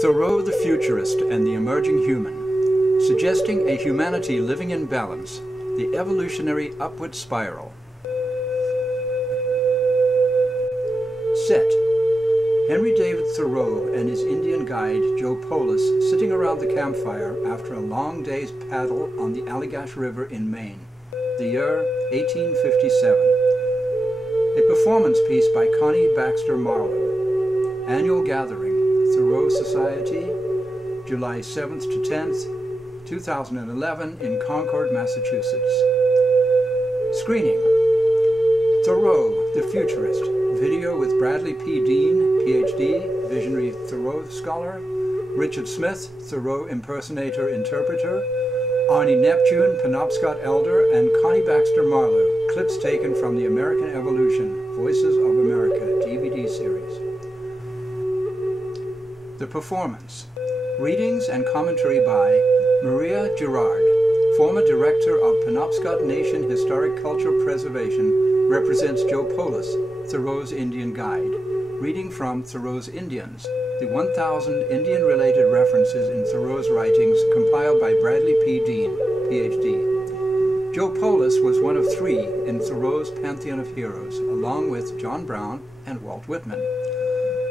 Thoreau the Futurist and the Emerging Human, suggesting a humanity living in balance, the evolutionary upward spiral. Set: Henry David Thoreau and his Indian guide Joe Polis sitting around the campfire after a long day's paddle on the Allegash River in Maine, the year 1857. A performance piece by Connie, Baxter, Marlow. Annual gathering, Thoreau Society, July 7th to 10th, 2011 in Concord, Massachusetts. Screening: Thoreau the Futurist, video with Bradley P. Ph.D., visionary Thoreau scholar, Richard Smith, Thoreau impersonator interpreter, Arnie Neptune, Penobscot elder, and Connie Baxter Marlow, clips taken from the American Evolution, Voices of America DVD series. The performance: readings and commentary by Maria Girouard, former director of Penobscot Nation Historic Culture Preservation, represents Joe Polis, Thoreau's Indian guide, reading from Thoreau's Indians, the 1,000 Indian-related references in Thoreau's writings compiled by Bradley P. Ph.D. Joe Polis was one of three in Thoreau's pantheon of heroes, along with John Brown and Walt Whitman.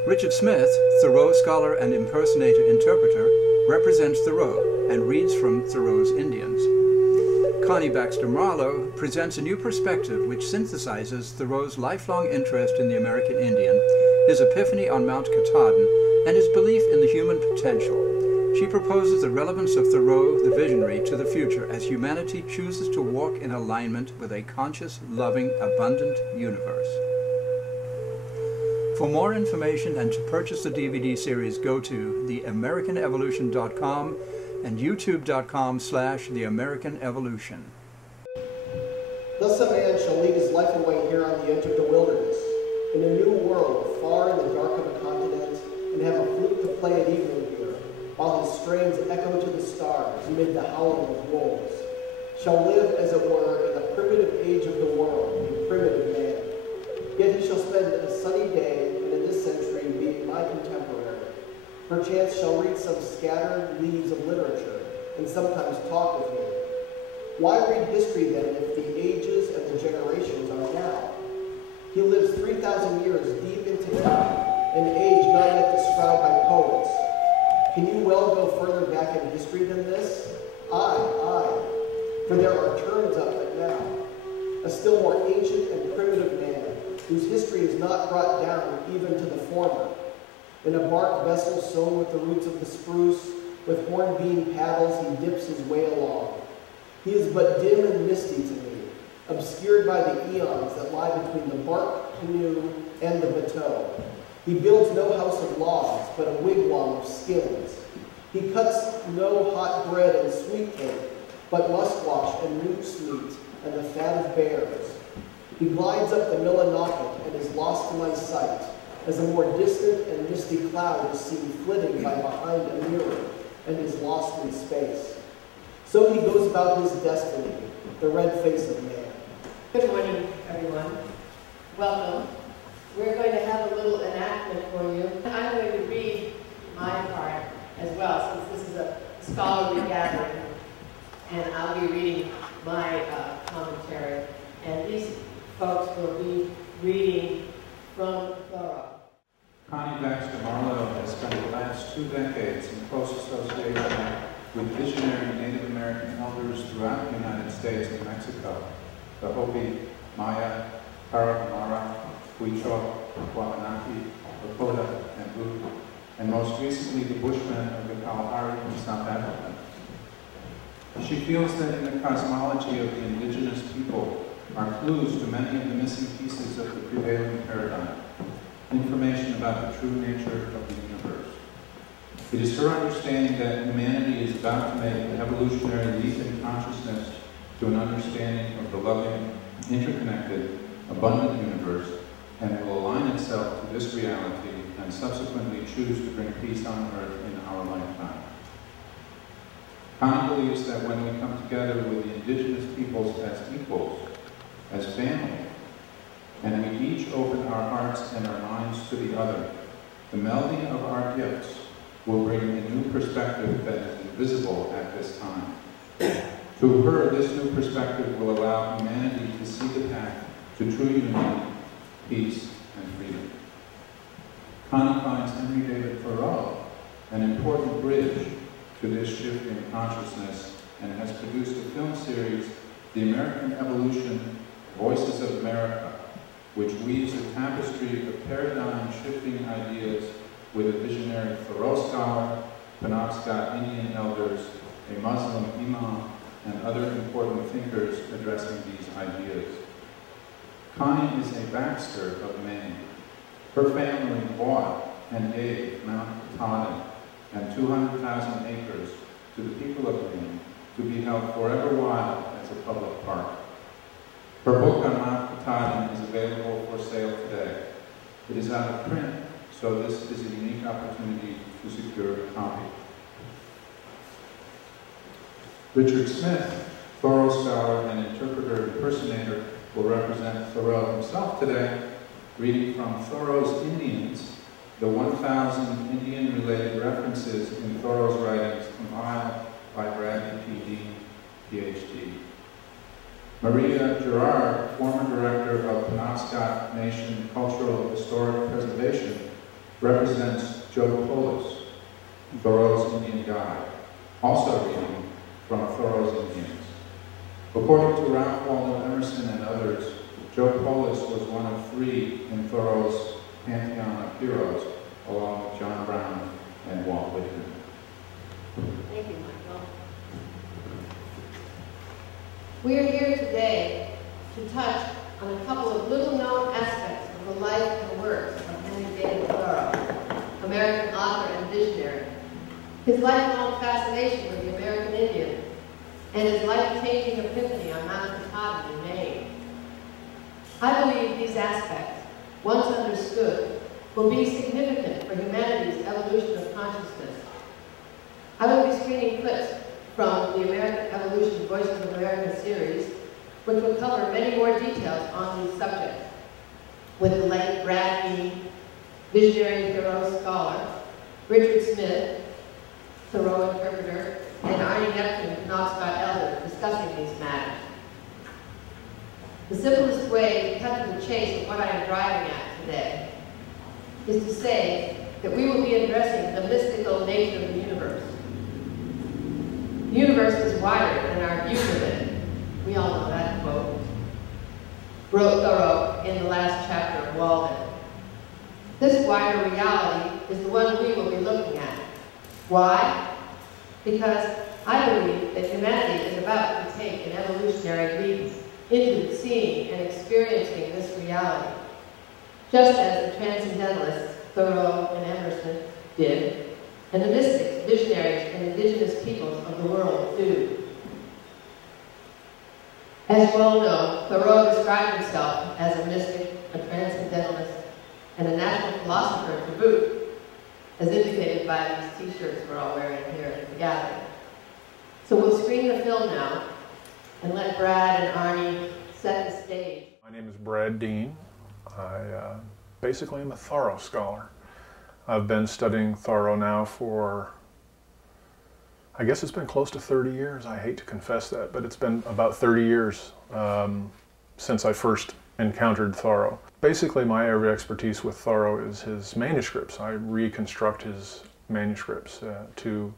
Richard Smith, Thoreau scholar and impersonator interpreter, represents Thoreau and reads from Thoreau's Indians. Connie Baxter Marlow presents a new perspective which synthesizes Thoreau's lifelong interest in the American Indian, his epiphany on Mount Katahdin, and his belief in the human potential. She proposes the relevance of Thoreau, the visionary, to the future as humanity chooses to walk in alignment with a conscious, loving, abundant universe. For more information and to purchase the DVD series, go to theamericananevolution.com and youtube.com/theamericanevolution. Thus a man shall leave his life away here on the edge of the wilderness, in a new world, far in the dark of a continent, and have a flute to play at evening here, while his strains echo to the stars amid the howling of wolves. Shall live, as it were, in the primitive age of the world, a primitive man. Yet he shall spend a sunny day, and in this century be my contemporary. Perchance shall read some scattered leaves of literature, and sometimes talk with me. Why read history then if the ages and the generations are now? He lives 3,000 years deep into time, an age not yet described by poets. Can you well go further back in history than this? Aye, for there are turns up but now. A still more ancient and primitive man, whose history is not brought down even to the former. In a bark vessel sewn with the roots of the spruce, with hornbeam paddles he dips his way along. He is but dim and misty to me, obscured by the eons that lie between the bark canoe and the bateau. He builds no house of logs, but a wigwam of skins. He cuts no hot bread and sweet cake, but musquash and moose meat and the fat of bears. He glides up the Millinocket and is lost to my sight, as a more distant and misty cloud is seen flitting by behind a mirror and is lost in space. So he goes about his destiny, the red face of man. Good morning, everyone. Welcome. We're going to have a little enactment for you. I'm going to read my part as well, since this is a scholarly gathering, and I'll be reading my commentary, and these folks will be reading from Thoreau. Connie Baxter Marlow has spent the last 2 decades in close association with visionary Native American elders throughout the United States and Mexico, the Hopi, Maya, Tarahumara, Huichol, Wabanaki, Lakota, and Ute, and most recently the Bushmen of the Kalahari in South Africa. She feels that in the cosmology of the indigenous people are clues to many of the missing pieces of the prevailing paradigm, information about the true nature of the universe. It is her understanding that humanity is about to make an evolutionary leap in consciousness to an understanding of the loving, interconnected, abundant universe, and will align itself to this reality and subsequently choose to bring peace on earth in our lifetime. Connie believes that when we come together with the indigenous peoples as equals, as family, and we each open our hearts and our minds to the other, the melding of our gifts will bring a new perspective that is invisible at this time. Through her, this new perspective will allow humanity to see the path to true unity, peace, and freedom. Connie finds Henry David Thoreau an important bridge to this shift in consciousness and has produced a film series, The American Evolution, Voices of America, which weaves a tapestry of paradigm-shifting ideas with a visionary Thoreau scholar, Penobscot Indian elders, a Muslim imam, and other important thinkers addressing these ideas. Connie is a Baxter of Maine. Her family bought and gave Mount Katahdin and 200,000 acres to the people of Maine to be held forever wild as a public park. Her book on Mount Katahdin is available for sale today. It is out of print, so this is a unique opportunity to secure a copy. Richard Smith, Thoreau scholar and interpreter impersonator, will represent Thoreau himself today, reading from Thoreau's Indians, the 1,000 Indian-related references in Thoreau's writings compiled by P.D., Ph.D. Maria Girouard, former director of Penobscot Nation Cultural Historic Preservation, represents Joe Polis, Thoreau's Indian guide, also reading from Thoreau's Indians. According to Ralph Waldo Emerson and others, Joe Polis was one of 3 in Thoreau's pantheon of heroes, along with John Brown and Walt Whitman. Thank you, Michael. We are here today to touch on a couple of little-known aspects of the life and works of Henry David Thoreau, American author and visionary. His lifelong fascination with the American Indian, and his life-changing epiphany on Mount Katahdin in Maine. I believe these aspects, once understood, will be significant for humanity's evolution of consciousness. I will be screening clips from the American Evolution Voices of America series, which will cover many more details on these subjects, with the late Brad, visionary Thoreau scholar, Richard Smith, Thoreau interpreter, and Arnie Neptune, Penobscot elder, discussing these matters. The simplest way to cut to the chase of what I am driving at today is to say that we will be addressing the mystical nature of the universe. The universe is wider than our view of it. We all know that quote. Wrote Thoreau in the last chapter of Walden. This wider reality is the one we will be looking at. Why? Because I believe that humanity is about to take an evolutionary leap into seeing and experiencing this reality, just as the transcendentalists, Thoreau and Emerson, did, and the mystics, visionaries, and indigenous peoples of the world do. As well known, Thoreau described himself as a mystic, a transcendentalist, and a natural philosopher to boot, as indicated by these t-shirts we're all wearing here at the gathering. So we'll screen the film now and let Brad and Arnie set the stage. My name is Brad Dean. I basically am a Thoreau scholar. I've been studying Thoreau now for, I guess it's been close to 30 years. I hate to confess that, but it's been about 30 years since I first encountered Thoreau. Basically, my area of expertise with Thoreau is his manuscripts. I reconstruct his manuscripts to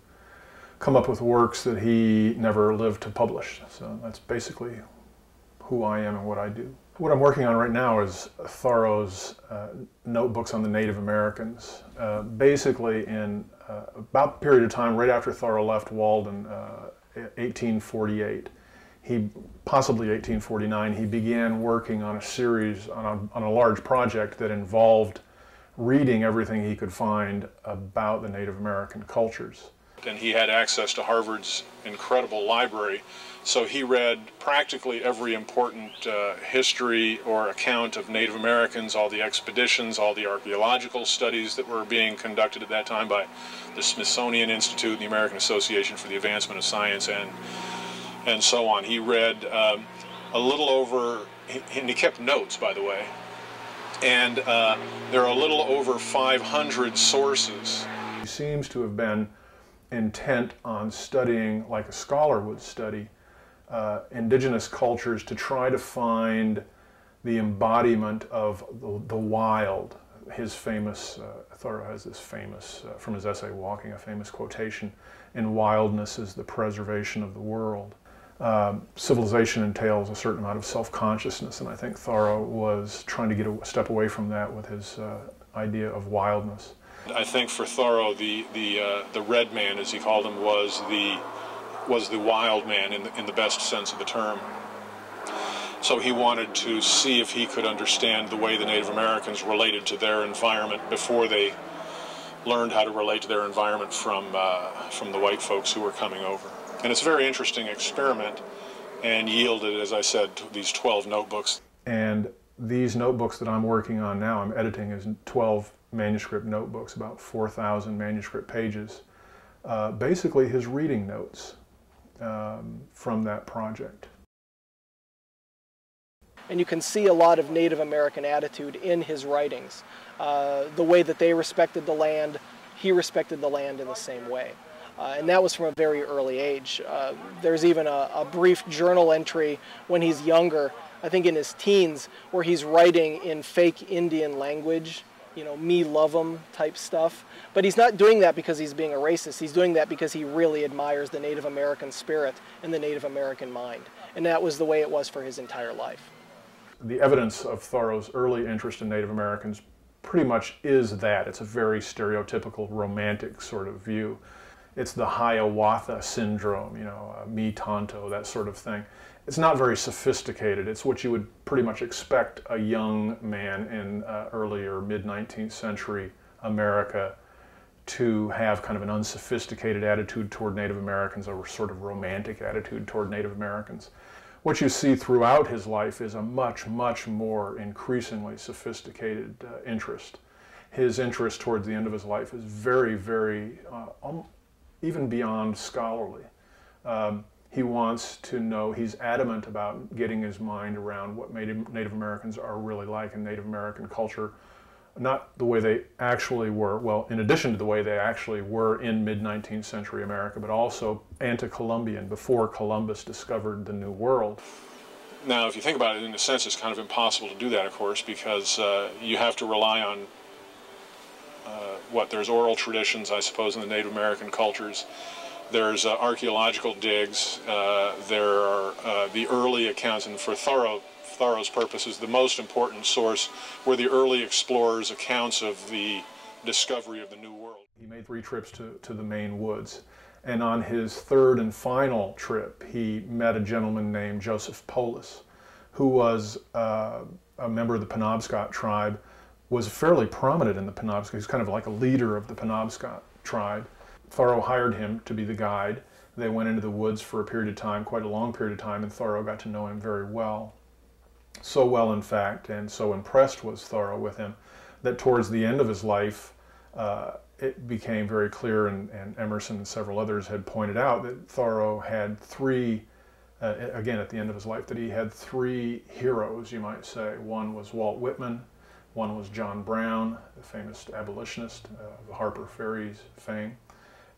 come up with works that he never lived to publish. So that's basically who I am and what I do. What I'm working on right now is Thoreau's notebooks on the Native Americans. Basically, in about the period of time right after Thoreau left Walden, 1848, possibly 1849, he began working on a series, on a large project that involved reading everything he could find about the Native American cultures. And he had access to Harvard's incredible library, so he read practically every important history or account of Native Americans, all the expeditions, all the archaeological studies that were being conducted at that time by the Smithsonian Institute and the American Association for the Advancement of Science, and so on. He read a little over, and he kept notes, by the way, and there are a little over 500 sources He seems to have been intent on studying, like a scholar would study, indigenous cultures to try to find the embodiment of the wild. His famous, Thoreau has this famous, from his essay Walking, a famous quotation, "In wildness is the preservation of the world." Civilization entails a certain amount of self-consciousness, and I think Thoreau was trying to get a step away from that with his idea of wildness. I think for Thoreau, the red man, as he called him, was the wild man in the best sense of the term. So he wanted to see if he could understand the way the Native Americans related to their environment before they learned how to relate to their environment from the white folks who were coming over. And it's a very interesting experiment, and yielded, as I said, these 12 notebooks. And these notebooks that I'm working on now, I'm editing as 12 manuscript notebooks, about 4,000 manuscript pages. Basically his reading notes from that project. And you can see a lot of Native American attitude in his writings. The way that they respected the land, he respected the land in the same way. And that was from a very early age. There's even a brief journal entry when he's younger, I think in his teens, where he's writing in fake Indian language, you know, me love 'em type stuff. But he's not doing that because he's being a racist. He's doing that because he really admires the Native American spirit and the Native American mind. And that was the way it was for his entire life. The evidence of Thoreau's early interest in Native Americans pretty much is that. It's a very stereotypical romantic sort of view. It's the Hiawatha syndrome, you know, me tonto, that sort of thing. It's not very sophisticated. It's what you would pretty much expect a young man in early or mid-19th century America to have, kind of an unsophisticated attitude toward Native Americans, a sort of romantic attitude toward Native Americans. What you see throughout his life is a much, much more increasingly sophisticated interest. His interest towards the end of his life is very, very, even beyond scholarly. He wants to know, he's adamant about getting his mind around what Native Americans are really like in Native American culture. Not the way they actually were, well, in addition to the way they actually were in mid-19th century America, but also ante-Columbian, before Columbus discovered the New World. Now, if you think about it, in a sense, it's kind of impossible to do that, of course, because you have to rely on there's oral traditions, I suppose, in the Native American cultures. There's archaeological digs. There are the early accounts, and for Thoreau's purposes, the most important source were the early explorers' accounts of the discovery of the New World. He made 3 trips to the Maine woods, and on his 3rd and final trip, he met a gentleman named Joseph Polis, who was a member of the Penobscot tribe, was fairly prominent in the Penobscot. He's kind of like a leader of the Penobscot tribe. Thoreau hired him to be the guide. They went into the woods for a period of time, quite a long period of time, and Thoreau got to know him very well. So well, in fact, and so impressed was Thoreau with him, that towards the end of his life, it became very clear, and Emerson and several others had pointed out, that Thoreau had 3, again at the end of his life, that he had 3 heroes, you might say. One was Walt Whitman, one was John Brown, the famous abolitionist of Harper Ferry's fame,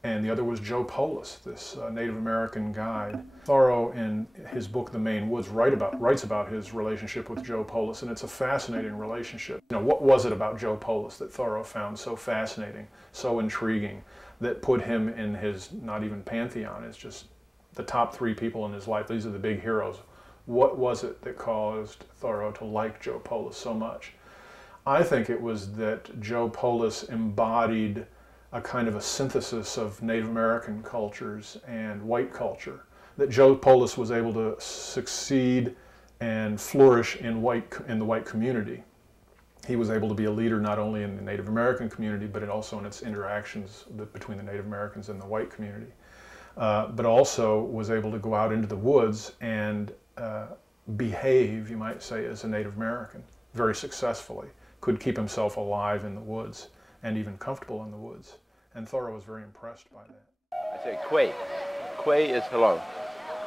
and the other was Joe Polis, this Native American guide. Thoreau, in his book The Maine Woods, writes about his relationship with Joe Polis, and it's a fascinating relationship. You know, what was it about Joe Polis that Thoreau found so fascinating, so intriguing, that put him in his, not even pantheon, it's just the top 3 people in his life. These are the big heroes. What was it that caused Thoreau to like Joe Polis so much? I think it was that Joe Polis embodied a kind of a synthesis of Native American cultures and white culture, that Joe Polis was able to succeed and flourish in the white community. He was able to be a leader not only in the Native American community, but also in its interactions between the Native Americans and the white community, but also was able to go out into the woods and behave, you might say, as a Native American very successfully. Could keep himself alive in the woods and even comfortable in the woods. And Thoreau was very impressed by that. I say Quay. Quay is hello.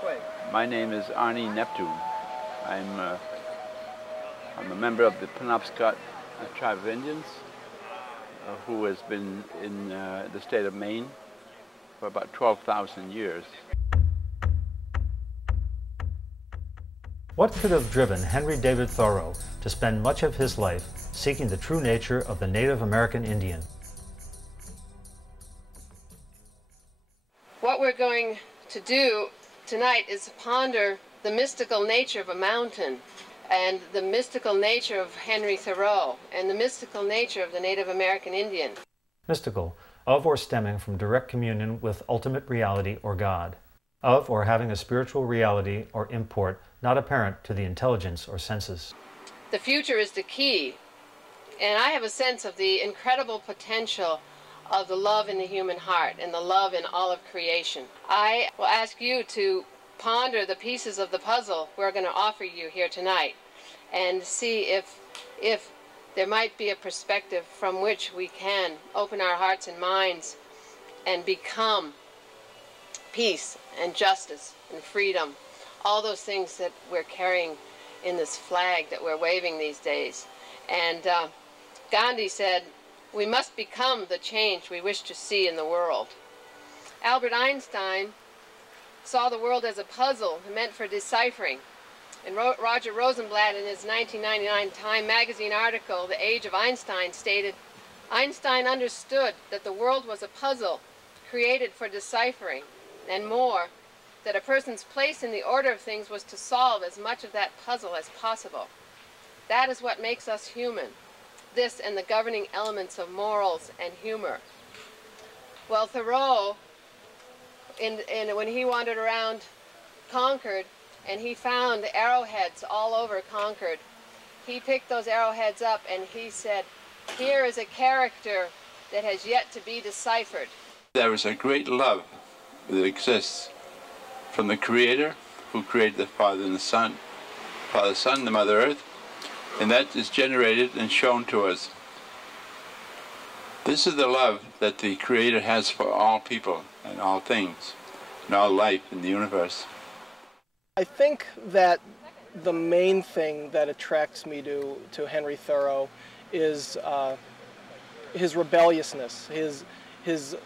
Quay. My name is Arnie Neptune. I'm a member of the Penobscot tribe of Indians. who has been in the state of Maine for about 12,000 years. What could have driven Henry David Thoreau to spend much of his life seeking the true nature of the Native American Indian? What we're going to do tonight is ponder the mystical nature of a mountain, and the mystical nature of Henry Thoreau, and the mystical nature of the Native American Indian. Mystical, of or stemming from direct communion with ultimate reality or God. Of or having a spiritual reality or import not apparent to the intelligence or senses. The future is the key, and I have a sense of the incredible potential of the love in the human heart and the love in all of creation. I will ask you to ponder the pieces of the puzzle we're going to offer you here tonight and see if there might be a perspective from which we can open our hearts and minds and become peace and justice and freedom, all those things that we're carrying in this flag that we're waving these days. And Gandhi said, we must become the change we wish to see in the world. Albert Einstein saw the world as a puzzle meant for deciphering. And Roger Rosenblatt, in his 1999 Time magazine article, The Age of Einstein, stated, Einstein understood that the world was a puzzle created for deciphering, and more, that a person's place in the order of things was to solve as much of that puzzle as possible. That is what makes us human, this and the governing elements of morals and humor. Well, Thoreau, when he wandered around Concord and he found arrowheads all over Concord, he picked those arrowheads up and he said, here is a character that has yet to be deciphered. There is a great love that exists from the Creator, who created the Father and the Son, Father, Son, the Mother Earth, and that is generated and shown to us. This is the love that the Creator has for all people and all things and all life in the universe. I think that the main thing that attracts me to Henry Thoreau is his rebelliousness, his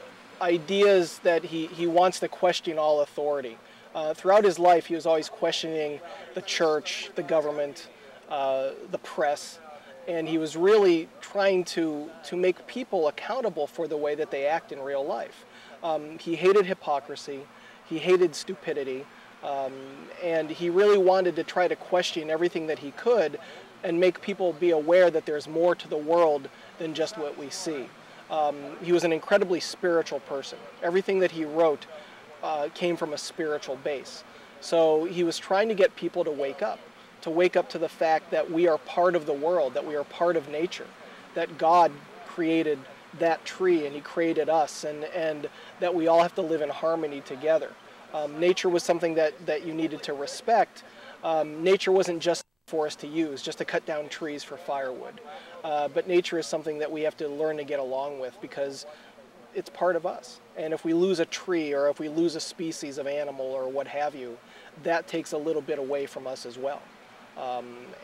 ideas that he wants to question all authority. Throughout his life, he was always questioning the church, the government, the press, and he was really trying to make people accountable for the way that they act in real life. He hated hypocrisy, he hated stupidity, and he really wanted to try to question everything that he could and make people be aware that there's more to the world than just what we see. He was an incredibly spiritual person. Everything that he wrote came from a spiritual base. So he was trying to get people to wake up to the fact that we are part of the world, that we are part of nature, that God created that tree and he created us, and that we all have to live in harmony together. Nature was something that you needed to respect. Nature wasn't just for us to use, just to cut down trees for firewood. But nature is something that we have to learn to get along with because it's part of us. And if we lose a tree or if we lose a species of animal or what have you, that takes a little bit away from us as well.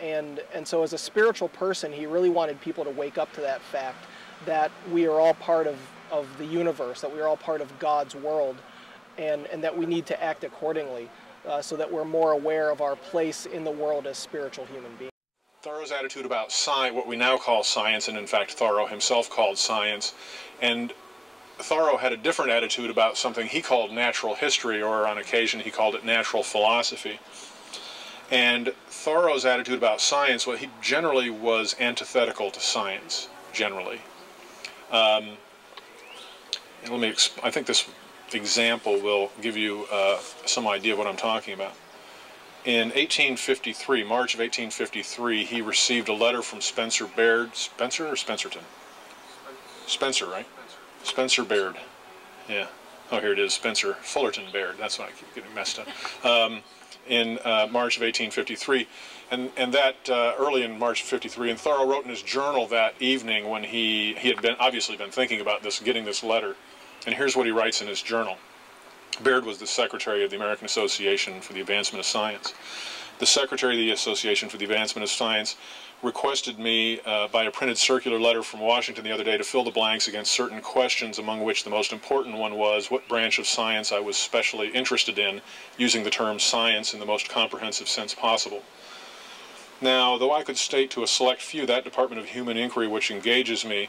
And so as a spiritual person, he really wanted people to wake up to that fact that we are all part of the universe, that we are all part of God's world, and that we need to act accordingly so that we're more aware of our place in the world as spiritual human beings. Thoreau's attitude about science, what we now call science, and in fact Thoreau himself called science, and Thoreau had a different attitude about something he called natural history, or on occasion he called it natural philosophy. And Thoreau's attitude about science, well, he generally was antithetical to science, generally. And I think this example will give you some idea of what I'm talking about. In 1853, March of 1853, he received a letter from Spencer Baird. Spencer or Spencerton? Spencer, right? Spencer Baird. Yeah. Oh, here it is, Spencer Fullerton Baird. That's why I keep getting messed up. In March of 1853. And that early in March of 53, and Thoreau wrote in his journal that evening when he had obviously been thinking about this, getting this letter. And here's what he writes in his journal. Baird was the secretary of the American Association for the Advancement of Science. the secretary of the Association for the Advancement of Science requested me by a printed circular letter from Washington the other day to fill the blanks against certain questions, among which the most important one was what branch of science I was specially interested in, using the term science in the most comprehensive sense possible. Now, though I could state to a select few that Department of Human Inquiry which engages me,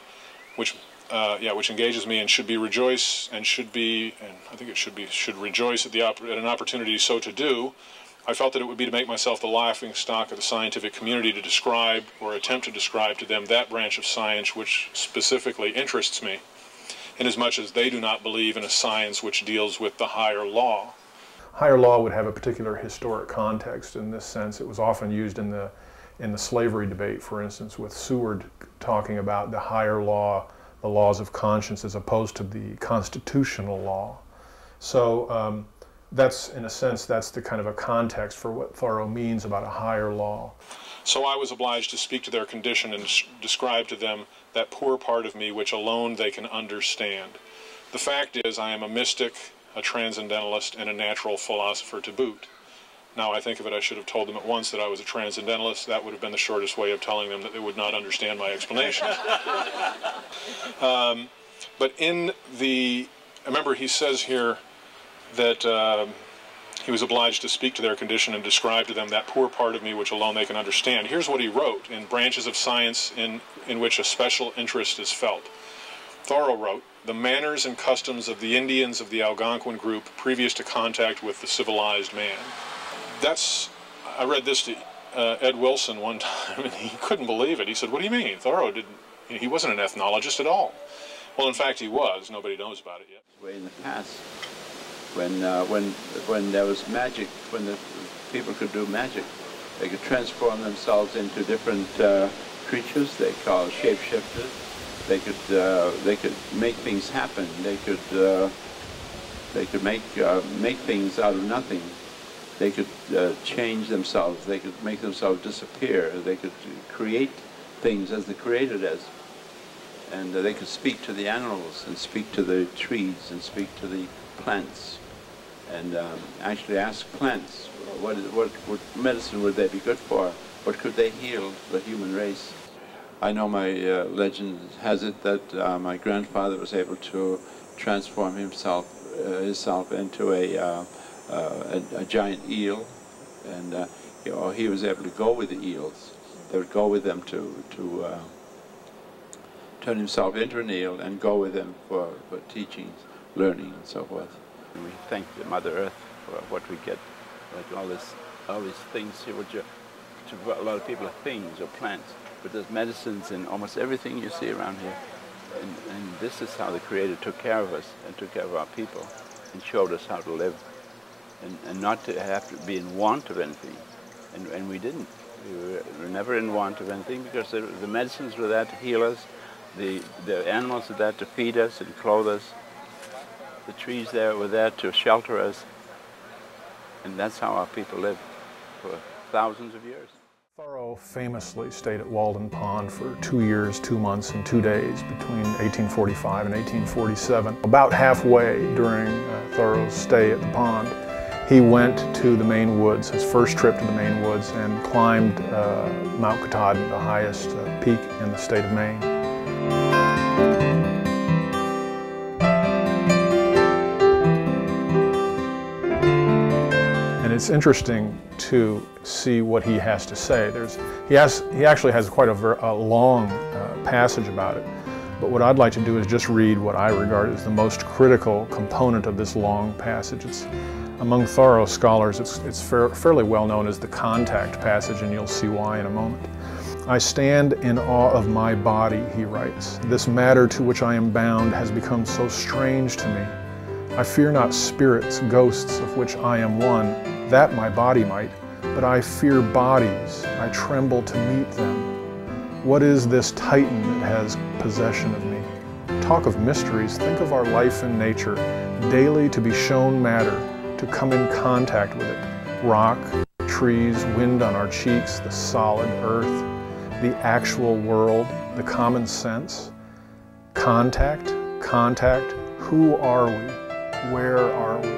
which engages me and should rejoice at an opportunity so to do, I felt that it would be to make myself the laughing stock of the scientific community to describe or attempt to describe to them that branch of science which specifically interests me, inasmuch as they do not believe in a science which deals with the higher law. Higher law would have a particular historic context in this sense. It was often used in the slavery debate, for instance, with Seward talking about the higher law, the laws of conscience, as opposed to the constitutional law. So that's, in a sense, that's the kind of a context for what Thoreau means about a higher law. So I was obliged to speak to their condition and describe to them that poor part of me which alone they can understand. The fact is, I am a mystic, a transcendentalist, and a natural philosopher to boot. Now I think of it, I should have told them at once that I was a transcendentalist. That would have been the shortest way of telling them that they would not understand my explanations. But in the, remember he says here that he was obliged to speak to their condition and describe to them that poor part of me which alone they can understand. Here's what he wrote in branches of science in which a special interest is felt. Thoreau wrote, "The manners and customs of the Indians of the Algonquin group previous to contact with the civilized man." I read this to Ed Wilson one time, and he couldn't believe it. He said, "What do you mean? Thoreau he wasn't an ethnologist at all." Well, in fact, he was. Nobody knows about it yet. Way in the past, when there was magic, when the people could do magic, they could transform themselves into different creatures they call shapeshifters. They could make things happen. They could make things out of nothing. They could change themselves. They could make themselves disappear. They could create things as the Creator does. And they could speak to the animals and speak to the trees and speak to the plants and actually ask plants what medicine would they be good for? What could they heal the human race? I know my legend has it that my grandfather was able to transform himself into a giant eel, and he was able to go with the eels. They would go with them to turn himself into an eel and go with them for teachings, learning, and so forth. And we thank the Mother Earth for what we get, like all these things here, which to a lot of people are things or plants, but there's medicines in almost everything you see around here. And this is how the Creator took care of us and took care of our people and showed us how to live and not to have to be in want of anything. And we didn't. We were never in want of anything because the medicines were there to heal us. The animals were there to feed us and clothe us. The trees there were there to shelter us. And that's how our people lived for thousands of years. Thoreau famously stayed at Walden Pond for 2 years, 2 months, and 2 days between 1845 and 1847. About halfway during Thoreau's stay at the pond, he went to the Maine woods, his first trip to the Maine woods, and climbed Mount Katahdin, the highest peak in the state of Maine. And it's interesting to see what he has to say. He actually has quite a long passage about it, but what I'd like to do is just read what I regard as the most critical component of this long passage. Among Thoreau scholars, it's fairly well known as the contact passage, and you'll see why in a moment. "I stand in awe of my body," he writes. "This matter to which I am bound has become so strange to me. I fear not spirits, ghosts of which I am one, that my body might, but I fear bodies. I tremble to meet them. What is this Titan that has possession of me? Talk of mysteries, think of our life in nature, daily to be shown matter, to come in contact with it. Rock, trees, wind on our cheeks, the solid earth, the actual world, the common sense. Contact, contact, who are we? Where are we?"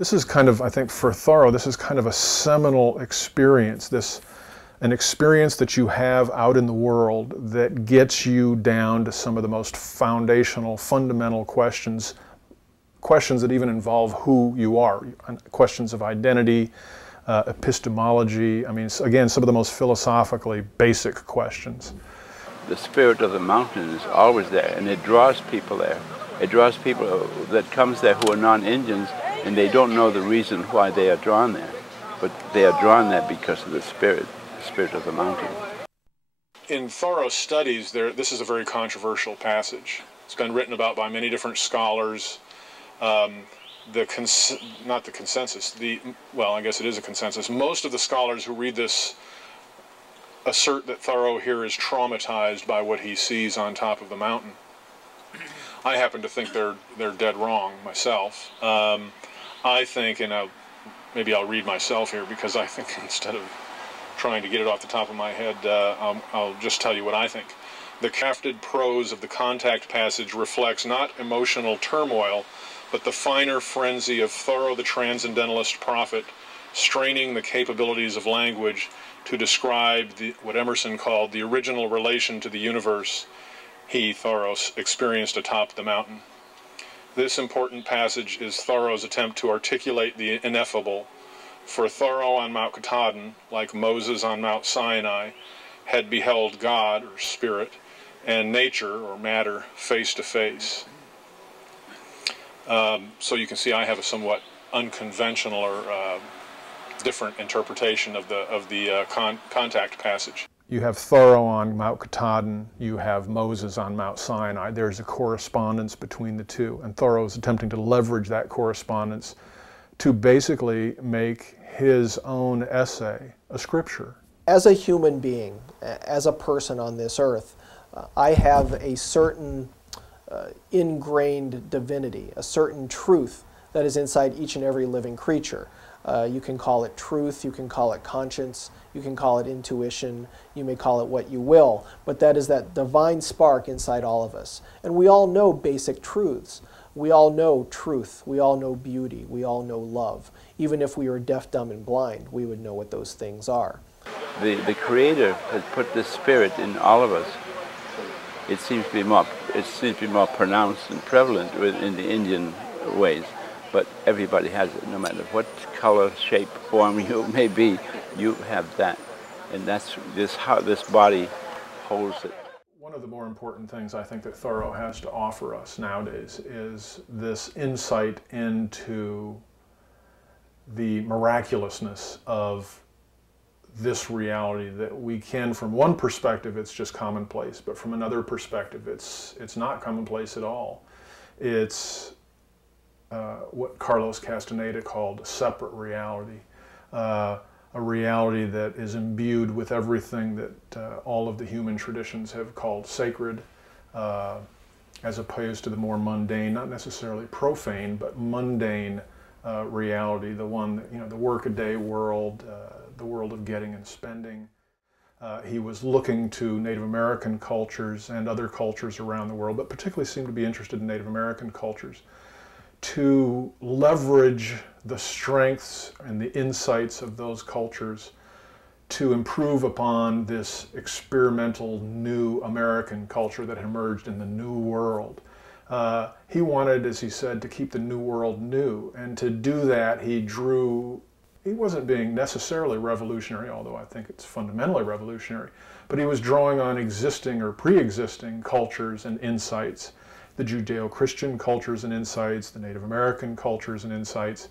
This is kind of, I think for Thoreau, this is kind of a seminal experience, an experience that you have out in the world that gets you down to some of the most foundational, fundamental questions that even involve who you are, questions of identity, epistemology. I mean, again, some of the most philosophically basic questions. The spirit of the mountain is always there, and it draws people there. It draws people that comes there who are non-Indians, and they don't know the reason why they are drawn there. But they are drawn there because of the spirit of the mountain. In Thoreau's studies, this is a very controversial passage. It's been written about by many different scholars. Not the consensus, well, I guess it is a consensus. Most of the scholars who read this assert that Thoreau here is traumatized by what he sees on top of the mountain. I happen to think they're dead wrong myself. I think, and maybe I'll read myself here, because I think instead of trying to get it off the top of my head, I'll just tell you what I think. The crafted prose of the contact passage reflects not emotional turmoil, but the finer frenzy of Thoreau the transcendentalist prophet, straining the capabilities of language to describe what Emerson called the original relation to the universe he, Thoreau, experienced atop the mountain. This important passage is Thoreau's attempt to articulate the ineffable. For Thoreau on Mount Katahdin, like Moses on Mount Sinai, had beheld God, or spirit, and nature, or matter, face to face. So you can see I have a somewhat unconventional or different interpretation of the contact passage. You have Thoreau on Mount Katahdin, you have Moses on Mount Sinai. There's a correspondence between the two, and Thoreau is attempting to leverage that correspondence to basically make his own essay a scripture. As a human being, as a person on this earth, I have a certain ingrained divinity, a certain truth that is inside each and every living creature. You can call it truth, you can call it conscience, you can call it intuition, you may call it what you will, but that is that divine spark inside all of us. And we all know basic truths. We all know truth, we all know beauty, we all know love. Even if we were deaf, dumb, and blind, we would know what those things are. The Creator has put this spirit in all of us. It seems to be more pronounced and prevalent in the Indian ways. But everybody has it, no matter what color, shape, form you may be, you have that. And that's how this body holds it. One of the more important things I think that Thoreau has to offer us nowadays is this insight into the miraculousness of this reality that we can, from one perspective, it's just commonplace, but from another perspective, it's not commonplace at all. It's what Carlos Castaneda called a separate reality, a reality that is imbued with everything that all of the human traditions have called sacred, as opposed to the more mundane, not necessarily profane, but mundane reality, the one that, the workaday world, the world of getting and spending. He was looking to Native American cultures and other cultures around the world, but particularly seemed to be interested in Native American cultures, to leverage the strengths and the insights of those cultures to improve upon this experimental new American culture that emerged in the New World. He wanted, as he said, to keep the New World new, and to do that he wasn't being necessarily revolutionary, although I think it's fundamentally revolutionary, but he was drawing on existing or pre-existing cultures and insights, the Judeo-Christian cultures and insights, the Native American cultures and insights,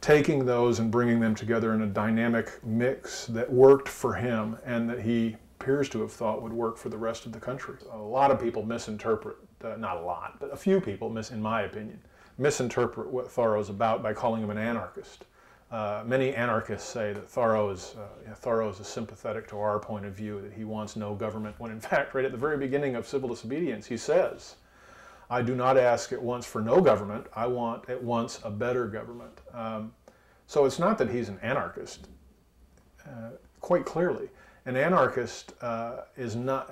taking those and bringing them together in a dynamic mix that worked for him and that he appears to have thought would work for the rest of the country. A lot of people misinterpret, not a lot, but a few people, in my opinion, misinterpret what Thoreau's about by calling him an anarchist. Many anarchists say that Thoreau is sympathetic to our point of view, that he wants no government, when in fact, right at the very beginning of Civil Disobedience, he says, I do not ask at once for no government, I want at once a better government. So it's not that he's an anarchist, quite clearly. An anarchist is not,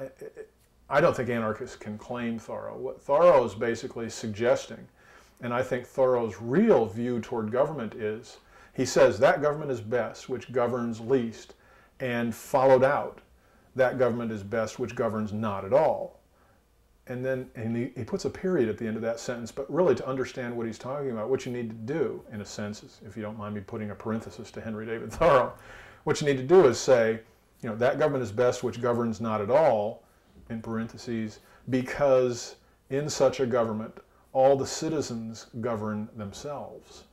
I don't think anarchists can claim Thoreau. What Thoreau is basically suggesting And I think Thoreau's real view toward government is, he says that government is best which governs least, and followed out, that government is best which governs not at all. And then he puts a period at the end of that sentence, but really to understand what he's talking about, what you need to do, in a sense, is, if you don't mind me putting a parenthesis to Henry David Thoreau, what you need to do is say, you know, that government is best which governs not at all, in parentheses, because in such a government, all the citizens govern themselves.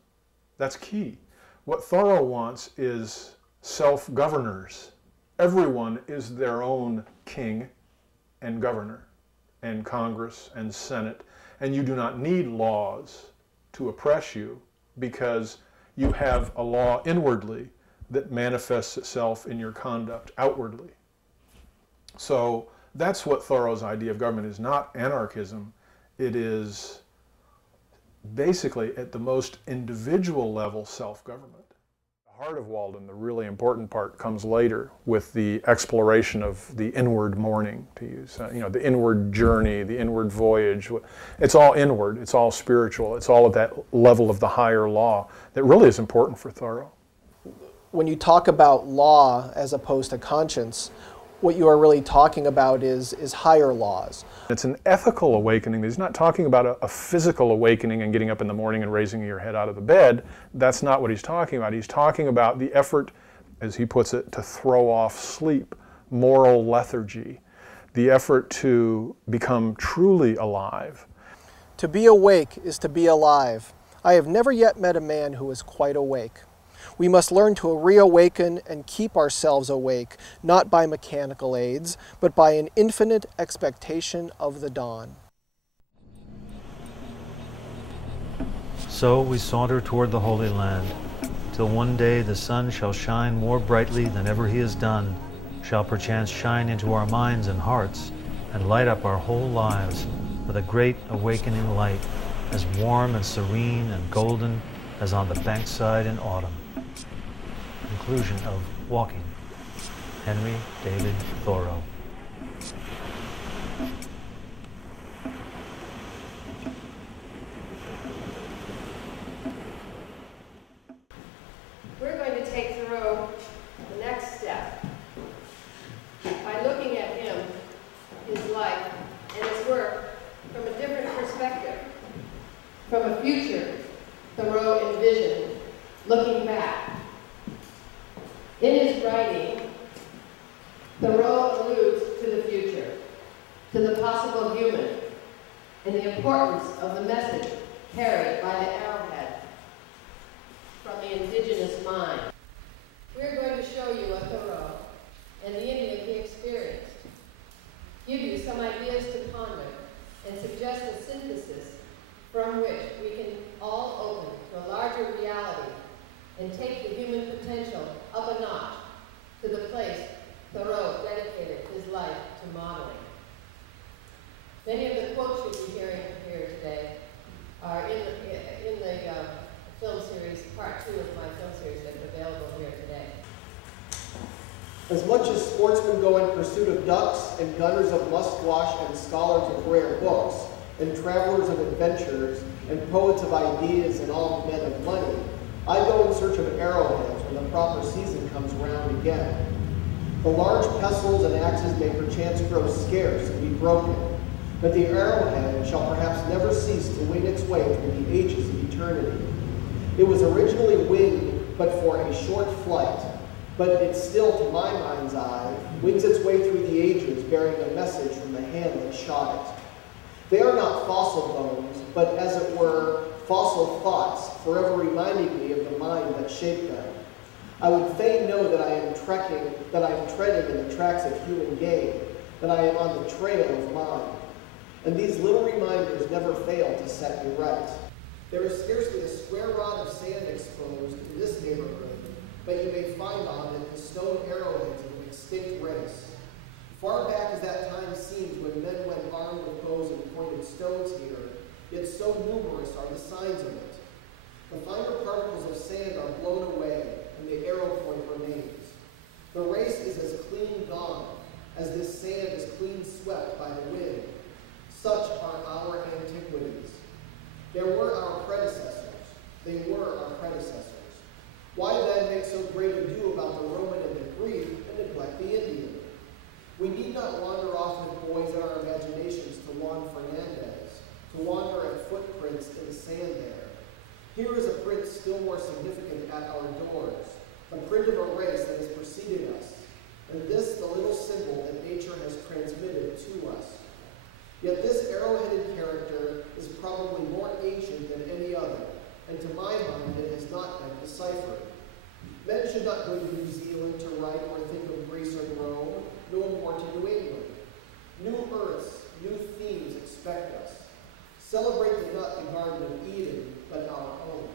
That's key. What Thoreau wants is self-governors. Everyone is their own king and governor, and Congress and Senate, and you do not need laws to oppress you, because you have a law inwardly that manifests itself in your conduct outwardly. So that's what Thoreau's idea of government is, not anarchism. It is basically, at the most individual level, self-government. The heart of Walden, the really important part, comes later with the exploration of the inward morning, to use, you know, the inward journey, the inward voyage. It's all inward, it's all spiritual, it's all at that level of the higher law that really is important for Thoreau. When you talk about law as opposed to conscience, what you are really talking about is higher laws. It's an ethical awakening. He's not talking about a physical awakening and getting up in the morning and raising your head out of the bed. That's not what he's talking about. He's talking about the effort, as he puts it, to throw off sleep, moral lethargy, the effort to become truly alive. To be awake is to be alive. I have never yet met a man who is quite awake. We must learn to reawaken and keep ourselves awake, not by mechanical aids, but by an infinite expectation of the dawn. So we saunter toward the Holy Land, till one day the sun shall shine more brightly than ever he has done, shall perchance shine into our minds and hearts, and light up our whole lives with a great awakening light, as warm and serene and golden as on the bankside in autumn. Conclusion of Walking, Henry David Thoreau. We're going to take Thoreau the next step by looking at him, his life, and his work from a different perspective, from a future Thoreau envisioned, looking back. In his writing, Thoreau alludes to the future, to the possible human, and the importance of the message carried by the arrowhead from the indigenous mind. We're going to show you a Thoreau and the Indian he experienced, give you some ideas to ponder, and suggest a synthesis from which we can all open to a larger reality and take the human potential up a notch to the place Thoreau dedicated his life to modeling. Many of the quotes you'll be hearing here today are in the film series, part 2 of my film series that's available here today. As much as sportsmen go in pursuit of ducks, and gunners of musquash, and scholars of rare books, and travelers of adventures, and poets of ideas, and all men of money, I go in search of arrowheads when the proper season comes around again. The large pestles and axes may perchance grow scarce and be broken, but the arrowhead shall perhaps never cease to wing its way through the ages of eternity. It was originally winged but for a short flight, but it still, to my mind's eye, wings its way through the ages, bearing a message from the hand that shot it. They are not fossil bones, but as it were, fossil thoughts, forever reminding me of the mind that shaped them. I would fain know that I am treading in the tracks of human game, that I am on the trail of mind. And these little reminders never fail to set me right. There is scarcely a square rod of sand exposed in this neighborhood, but you may find on it the stone arrowheads of an extinct race. Far back as that time seems when men went armed with bows and pointed stones here, yet so numerous are the signs of it. The finer particles of sand are blown away, and the arrow point remains. The race is as clean gone as this sand is clean swept by the wind. Such are our antiquities. There were our great ado about the Roman and the Greek and neglect the Indian. We need not wander off with boys in our imaginations to Juan Fernandez, to wander at footprints in the sand there. Here is a print still more significant at our doors, the print of a race that has preceded us, and this the little symbol that nature has transmitted to us. Yet this arrow-headed character is probably more ancient than any other, and to my mind it has not been deciphered. Men should not go to New Zealand to write or think of Greece or Rome, no more to New England. New earths, new themes expect us. Celebrate not the Garden of Eden, but our own.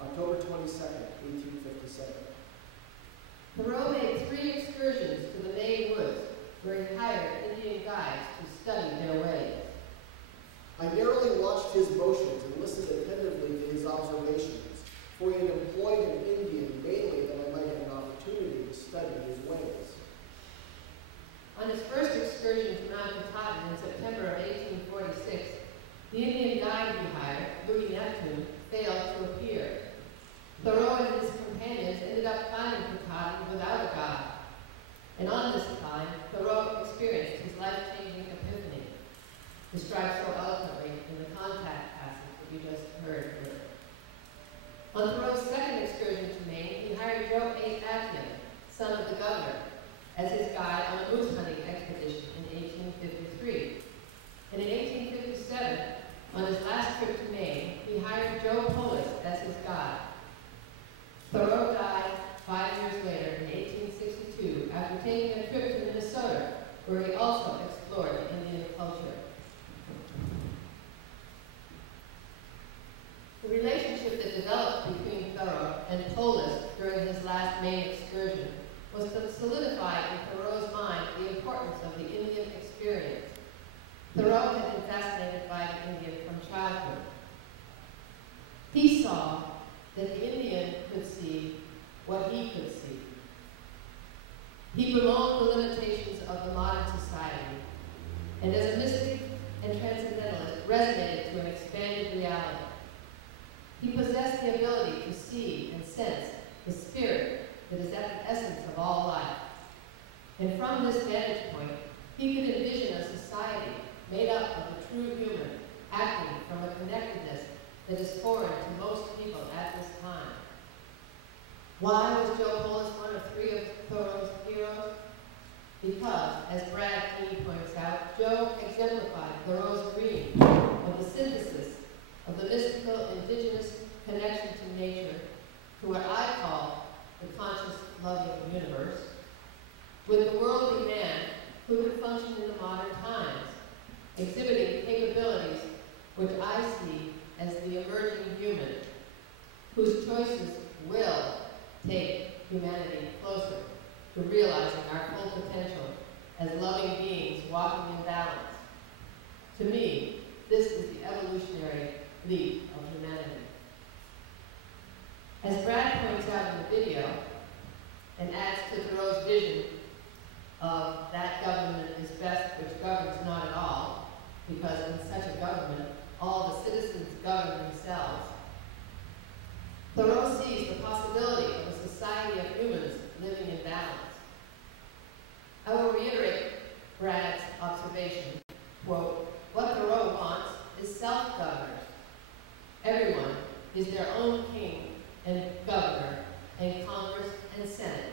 October 22nd, 1857. Thoreau made 3 excursions to the Maine woods, where he hired Indian guides to study their ways. I narrowly watched his motions and listened attentively to his observations, for he had employed an Indian mainly that I might have an opportunity to study his ways. On his first excursion to Mount Katahdin in September of 1846, the Indian guide he hired, Louis Neptune, failed to appear. Thoreau and his companions ended up climbing Katahdin without a guide. And on this climb, Thoreau experienced his life-changing epiphany, described so eloquently in the contact passage that you just heard earlier. On Thoreau's second excursion to Maine, he hired Joe Polis, son of the governor, as his guide on a moose hunting expedition in 1853. And in 1857, on his last trip to Maine, he hired Joe Polis as his guide. Thoreau died 5 years later in 1862 after taking a trip to Minnesota, where he also explored Indian culture. The relationship that developed between Thoreau and Polis during his last Maine excursion was to solidify in Thoreau's mind the importance of the Indian experience. Thoreau had been fascinated by the Indian from childhood. He saw that the Indian could see what he could see. He bemoaned the limitations of the modern society, and as a mystic and transcendentalist, resonated to an expanded reality. He possessed the ability to see and sense the spirit that is at the essence of all life. And from this vantage point, he could envision a society made up of the true human, acting from a connectedness that is foreign to most people at this time. Why was Joe Polis one of 3 of Thoreau's heroes? Because, as Brad Keene points out, Joe exemplified Thoreau's dream of the synthesis of the mystical indigenous connection to nature, to what I call the conscious loving universe, with the worldly man who could function in the modern times, exhibiting capabilities which I see as the emerging human, whose choices will take humanity closer to realizing our full potential as loving beings walking in balance. To me, this is the evolutionary leap of humanity. As Brad points out in the video, and adds to Thoreau's vision of that government is best which governs not at all, because in such a government, all the citizens govern themselves. Thoreau sees the possibility of a society of humans living in balance. I will reiterate Brad's observation, quote, what Thoreau wants is self-governors. Everyone is their own king and governor and Congress and Senate.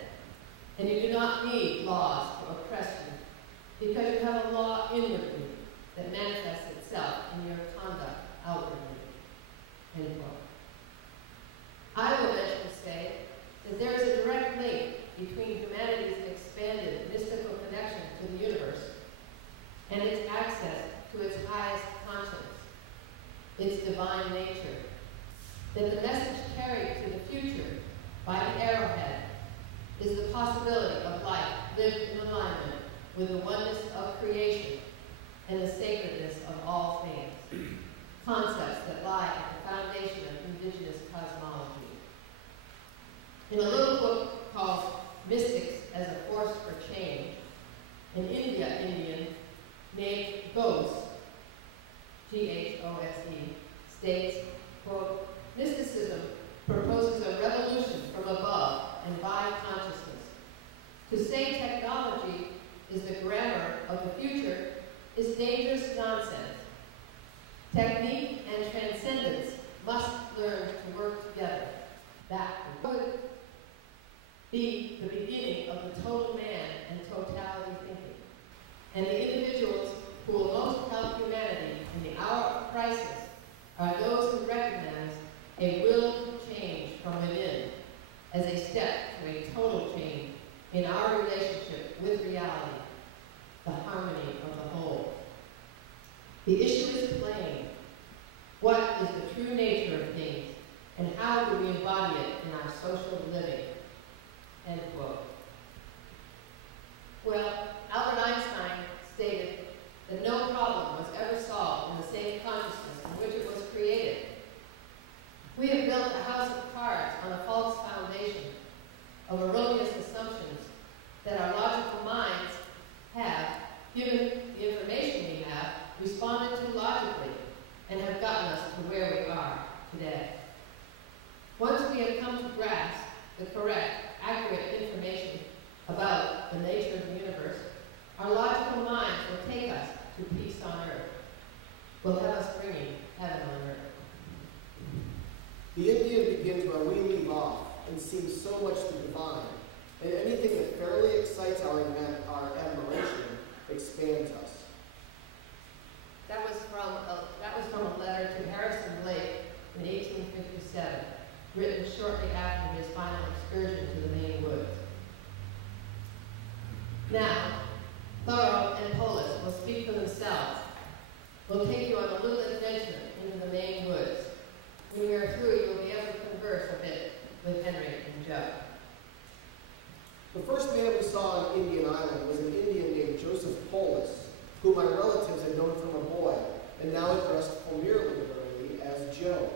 And you do not need laws to oppress you, because you have a law inwardly that manifests itself in your conduct outwardly. End quote. I will venture to say that there is a direct link between humanity's expanded mystical connection to the universe and its access to its highest conscience, its divine nature. That the message carried to the future by the arrowhead is the possibility of life lived in alignment with the oneness of creation and the sacredness of all things, concepts that lie at the foundation of indigenous cosmology. In a little book called Mystics as a Force for Change, an Indian named Ghost, G-H-O-S-E, states, quote, mysticism proposes a revolution from above and by consciousness. To say technology is the grammar of the future is dangerous nonsense. Technique and transcendence must learn to work together. That would be the beginning of the total man and totality thinking. And the individuals who will most help humanity in the hour of crisis are those who recognize a will to change from within as a step to a total change in our relationship with reality, the harmony of the whole. The issue is plain. What is the true nature of things, and how do we embody it in our social living? End quote. Well, Albert Einstein stated that no problem was ever solved in the same consciousness in which it was created. We have built a house of cards on a false foundation of erroneous assumptions that our logical minds have, given the information we have, responded to logically and have gotten us to where we are today. Once we have come to grasp the correct, accurate information about the nature of the universe, our logical minds will take us to peace on earth, will have us bringing heaven on earth. The Indian begins where we leave off and sees so much the divine, and anything that fairly excites our admiration expands us. That was from a letter to Harrison Blake in 1857, written shortly after his final excursion to the Maine woods. Now, Thoreau and Polis will speak for themselves. We'll take you on a little adventure into the Maine woods. When we are through, you'll be able to converse a bit with Henry and Joe. The first man we saw on Indian Island was an Indian named Joseph Polis, whom my relatives had known from a boy, and now addressed familiarly as Joe.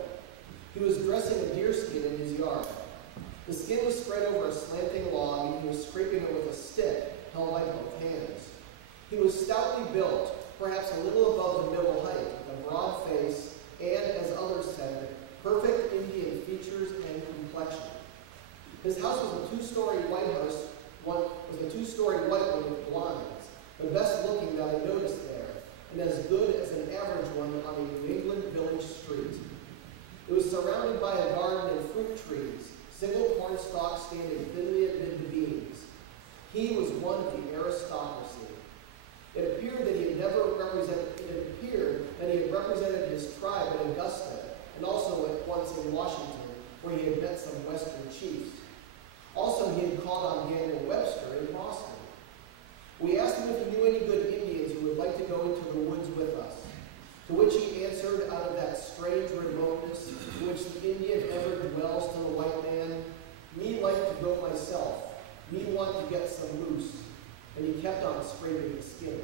He was dressing a deer skin in his yard. The skin was spread over a slanting log, and he was scraping it with a stick held by both hands. He was stoutly built, perhaps a little above the middle height, with a broad face, and, as others said, perfect Indian features and complexion. His house was a two-story white one with blinds, the best looking that I noticed there, and as good as an average one on a New England village street. It was surrounded by a garden and fruit trees, single corn stalks standing thinly amid the beams. He was one of the aristocracy. It appeared that he had represented his tribe at Augusta, and also at once in Washington, where he had met some Western chiefs. Also, he had called on Daniel Webster in Boston. We asked him if he knew any good Indians who would like to go into the woods with us, to which he answered out of that strange remoteness to which the Indian ever dwells to the white man, "Me like to go myself, me want to get some moose," and he kept on scraping the skin.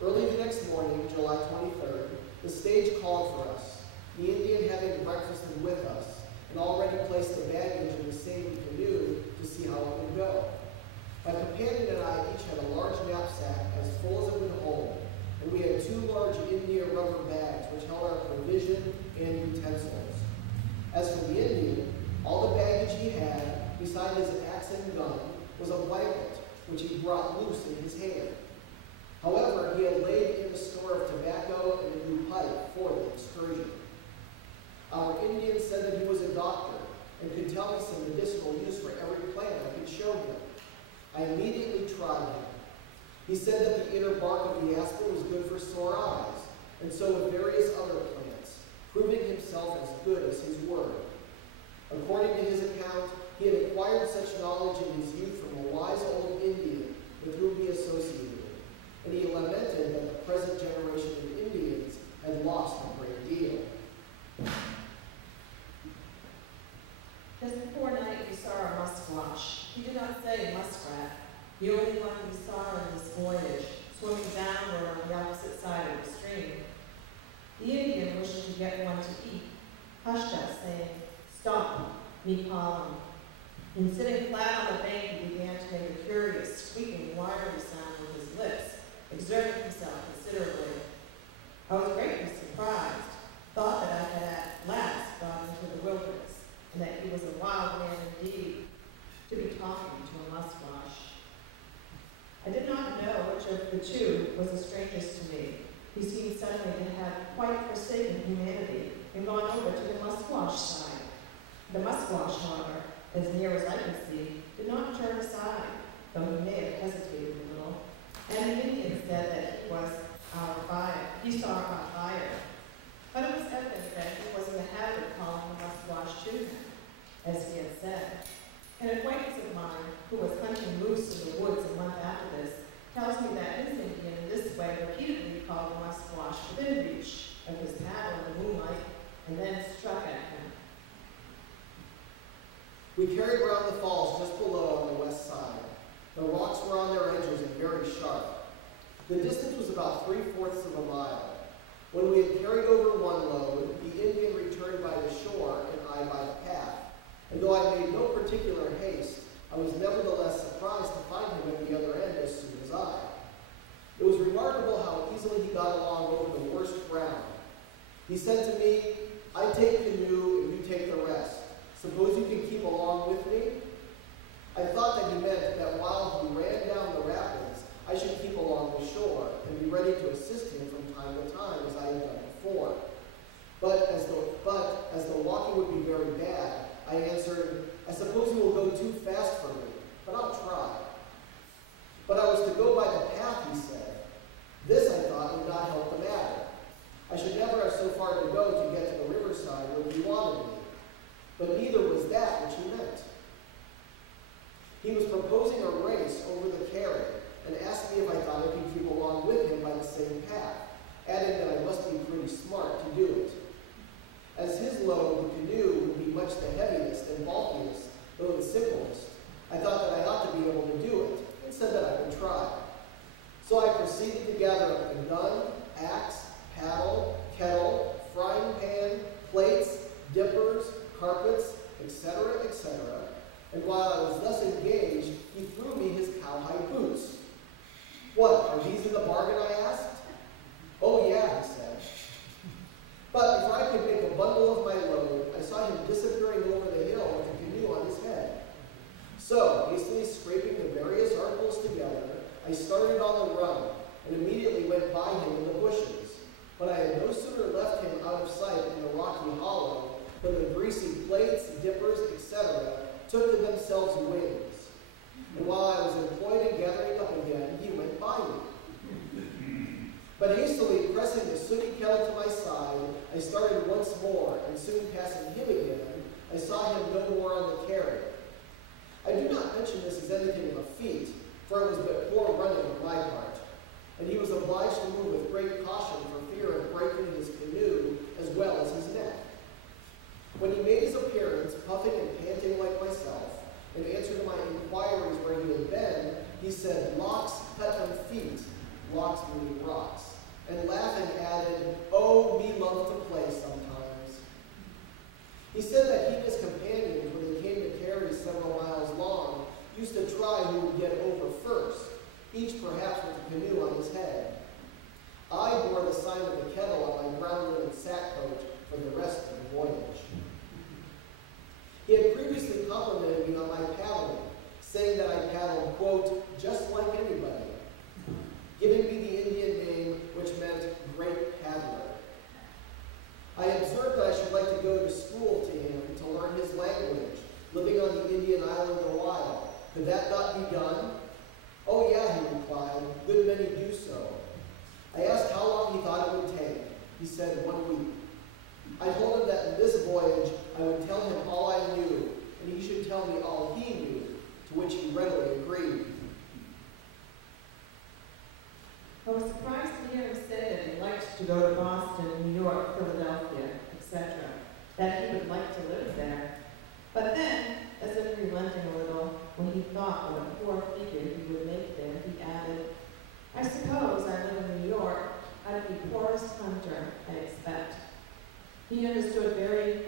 Early the next morning, July 23rd, the stage called for us, the Indian having breakfasted with us, and already placed the baggage in the same canoe to see how it would go. My companion and I each had a large knapsack as full as it would hold, and we had 2 large India rubber bags which held our provision and utensils. As for the Indian, all the baggage he had, beside his axe and gun, was a blanket, which he brought loose in his hand. However, he had laid in a store of tobacco and a new pipe for the excursion. Our Indian said that he was a doctor and could tell me some medicinal use for every plant I could show him. I immediately tried him. He said that the inner bark of the aspen was good for sore eyes, and so with various other plants, proving himself as good as his word. According to his account, he had acquired such knowledge in his youth from a wise old Indian with whom he associated, and he lamented that the present generation of Indians had lost a great deal. Just before night, we saw a musquash. He did not say muskrat, the only one we saw on this voyage, swimming downward on the opposite side of the stream. The Indian, wishing to get one to eat, hushed us, saying, "Stop, me palm." And sitting flat on the bank, he began to make a curious, squeaking, wiry sound with his lips, exerting himself considerably. I was greatly surprised, thought that I had at last gone into the wilderness, and that he was a wild man indeed. talking to a musquash. I did not know which of the two was the strangest to me. He seemed suddenly to have quite forsaken humanity and gone over to the musquash side. The musquash, however, as near as I could see, did not turn aside, though he may have hesitated a little. And the Indian said that he was our fire. He saw our fire. But it was evident that he was in the habit of calling the musquash to him, as he had said. An acquaintance of mine, who was hunting moose in the woods a month after this, tells me that his Indian in this way repeatedly called the musquash within reach of his paddle in the moonlight, and then struck at him. We carried round the falls just below on the west side. The rocks were on their edges and very sharp. The distance was about 3/4 of a mile. When we had carried over one load, the Indian returned by the shore and I by the path. And though I made no particular haste, I was nevertheless surprised to find him at the other end as soon as I. It was remarkable how easily he got along over the worst ground. He said to me, "I take canoe and you take the rest. Suppose you can keep along with me?" I thought that he meant that while he ran down the rapids, I should keep along the shore and be ready to assist him from time to time as I had done before. But as the walking would be very bad, I answered, "I suppose you will go too fast for me, but I'll try." But I was to go by the path, he said. This, I thought, would not help the matter. I should never have so far to go to get to the riverside where he wanted me. But neither was that which he meant. He was proposing a race over the carry and asked me if I thought I could keep along with him by the same path, adding that I must be pretty smart to do it. As his load, the canoe, would be much the heaviest and bulkiest, though the simplest, I thought that I ought to be able to do it, and said that I would try. So I proceeded to gather up the gun, axe, paddle, kettle, frying pan, plates, dippers, carpets, etc., etc., and while I was thus engaged, he threw me his cowhide boots. "What, are these in the bargain?" I asked. "Oh, yeah," he said. But before I could make a bundle of my load, I saw him disappearing over the hill with the canoe on his head. So, hastily scraping the various articles together, I started on the run, and immediately went by him in the bushes. But I had no sooner left him out of sight in the rocky hollow than the greasy plates, dippers, etc., took to themselves wings. And while I was employed in gathering up again, he went by me. But hastily pressing the sooty kettle to my side, I started once more, and soon passing him again, I saw him no more on the carry. I do not mention this as anything of a feat, for it was but poor running on my part, and he was obliged to move with great caution for fear of breaking his canoe as well as his neck. When he made his appearance, puffing and panting like myself, in answer to my inquiries where he had been, he said, "Locks, petum feet," locks meaning rocks, and laughing added, "Oh, me love to play sometimes." He said that he and his companions, when they came to carries several miles long, used to try who would get over first, each perhaps with a canoe on his head. I bore the sign of the kettle on my brown linen sackcoat for the rest of the voyage. He had previously complimented me on my paddling, saying that I paddled, quote, "just like anybody," giving me the Indian name which meant great paddler. I observed that I should like to go to school to him to learn his language, living on the Indian island a while. Could that not be done? "Oh, yeah," he replied, "good many do so." I asked how long he thought it would take. He said 1 week. I told him that in this voyage I would tell him all I knew, and he should tell me all he knew, to which he readily agreed. I was surprised to hear him say that he liked to go to Boston, New York, Philadelphia, etc., that he would like to live there. But then, as if relenting a little, when he thought what a poor figure he would make there, he added, "I suppose I live in New York. I'd be poorest hunter, I expect." He understood very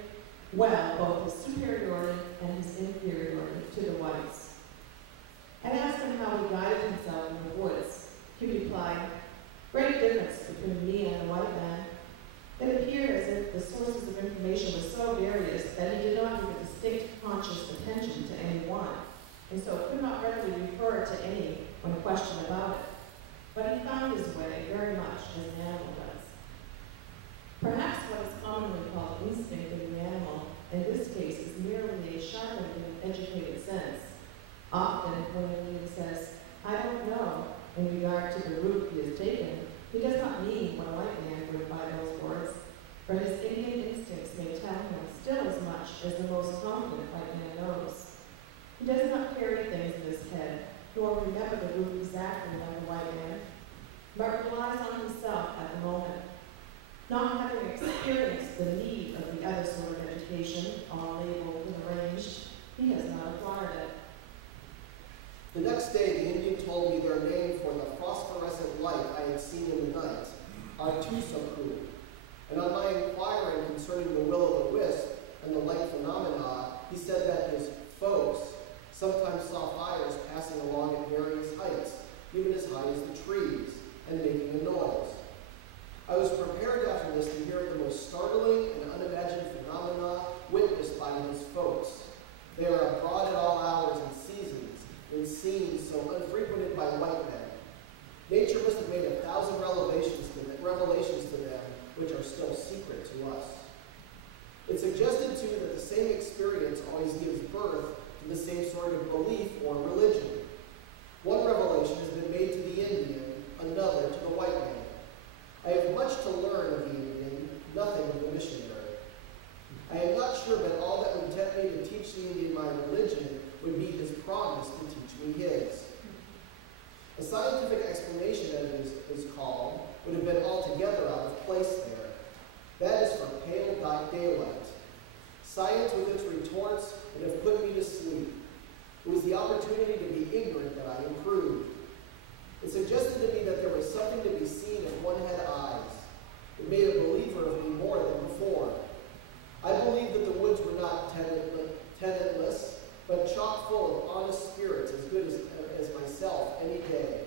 well both his superiority and his inferiority to the whites. I asked him how he guided himself in the woods. He replied, "Great difference between me and the white man. It appeared as if the sources of information were so various that he did not give a distinct conscious attention to any one. and so could not readily refer to any when questioned about it. But he found his way very much as an animal does. Perhaps what is commonly called instinct in the animal, in this case, is merely a sharpened and educated sense. Often, when a Indian says, "I don't know," in regard to the route he has taken, he does not mean what a white man would by those words, for his Indian instincts may tell him still as much as the most confident white man knows. He does not carry things in his head, nor remember the route exactly like a white man, but relies on himself at the moment. Not having experienced the need of the other sort of education, all labeled and arranged, he has not acquired it. The next day, the Indian told me their name for the phosphorescent light I had seen in the night, Artusaku. And on my inquiring concerning the will-o'-the-wisp and the light phenomena, he said that his folks sometimes saw fires passing along at various heights, even as high as the trees, and making a noise. I was prepared after this to hear the most startling and unimagined phenomena witnessed by his folks. They are abroad at all hours and seasons, in scenes so unfrequented by white men. Nature must have made 1,000 revelations to them, which are still secret to us. It suggested, too, that the same experience always gives birth to the same sort of belief or religion. One revelation has been made to the Indian, another to the white man. I have much to learn of the Indian, nothing of the missionary. I am not sure, but all that would tempt me to teach the Indian my religion would be his promise to teach me his. A scientific explanation, as it is called, would have been altogether out of place there. That is for pale daylight. Science with its retorts would have put me to sleep. It was the opportunity to be ignorant that I improved. It suggested to me that there was something to be seen if one had eyes. It made a believer of me more than before. I believed that the woods were not tenantless, but chock full of honest spirits as good as myself any day.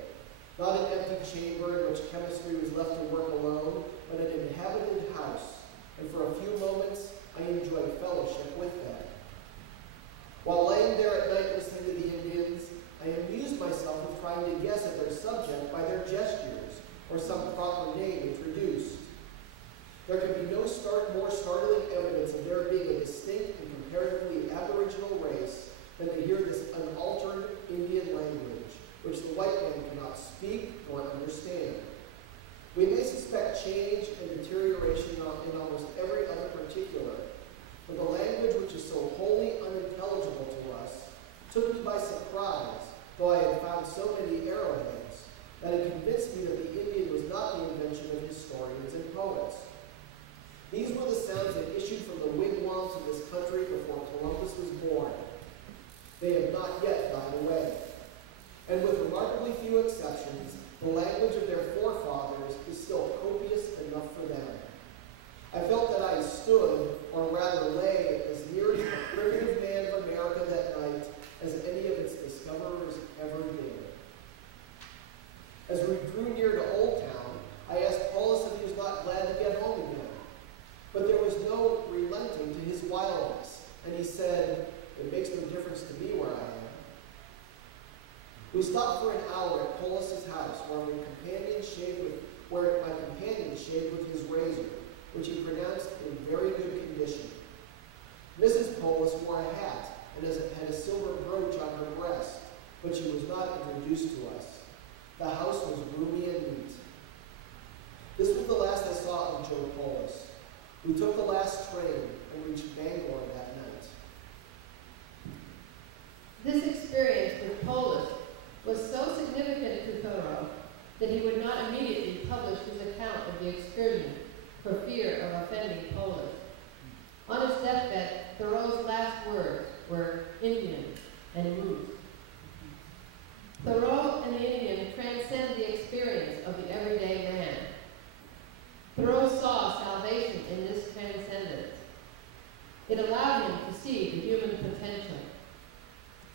Not an empty chamber in which chemistry was left to work alone, but an inhabited house, and for a few moments I enjoyed fellowship with them. While laying there at night listening to the Indians, I amused myself with trying to guess at their subject by their gestures, or some proper name introduced. There could be no more startling evidence of their being a distinct and comparatively aboriginal race than to hear this unaltered Indian language, which the white man cannot speak nor understand. We may suspect change and deterioration in almost every other particular, but the language which is so wholly unintelligible to us took me by surprise, though I had found so many arrowheads, that it convinced me that the Indian was not the invention of historians and poets. These were the sounds that issued from the wigwams of this country before Columbus was born. They have not yet died away. And with remarkably few exceptions, the language of their forefathers is still copious enough for them. I felt that I stood, or rather lay, as near to the primitive man of America that night as any of its discoverers ever did. As we drew near to Old Town, I asked Polis if he was not glad to get home again. But there was no relenting to his wildness, and he said, "It makes no difference to me where I am." We stopped for an hour at Polis's house, where my companion shaved with his razor, which he pronounced in very good condition. Mrs. Polis wore a hat and had a silver brooch on her breast, but she was not introduced to us. The house was roomy and neat. This was the last I saw of Joe Polis. We took the last train and reached Bangor that night. This experience with Polis was so significant to Thoreau that he would not immediately publish his account of the excursion for fear of offending Polis. On his deathbed, Thoreau's last words were Indian and moose. Thoreau and the Indian transcend the experience of the everyday man. Thoreau saw salvation in this transcendence. It allowed him to see the human potential.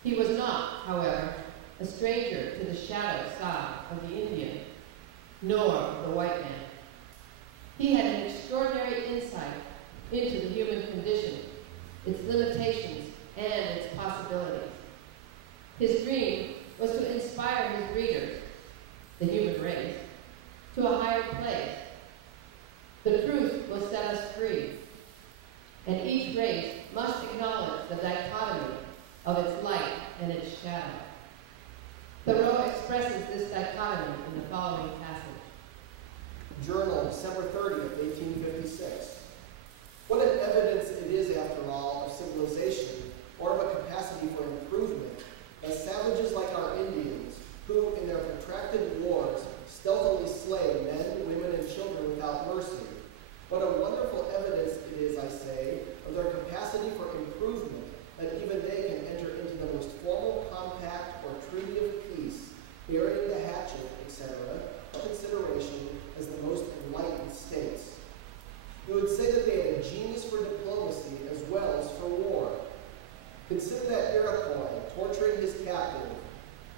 He was not, however, a stranger to the shadow side of the Indian, nor the white man. He had an extraordinary insight into the human condition, its limitations, and its possibilities. His dream was to inspire his readers, the human race, to a higher place. The truth will set us free, and each race must acknowledge the dichotomy of its light and its shadow. Thoreau expresses this dichotomy in the following passage. Journal, December 30th, 1856. What an evidence it is, after all, of civilization, or of a capacity for improvement, that savages like our Indians, who in their protracted wars stealthily slay men, women, and children without mercy. What a wonderful evidence it is, I say, of their capacity for improvement, that even they can enter into the most formal compact or treaty of peace, burying the hatchet, etc., of consideration as the most enlightened states. You would say that they had a genius for diplomacy as well as for war. Consider that Iroquois torturing his captive,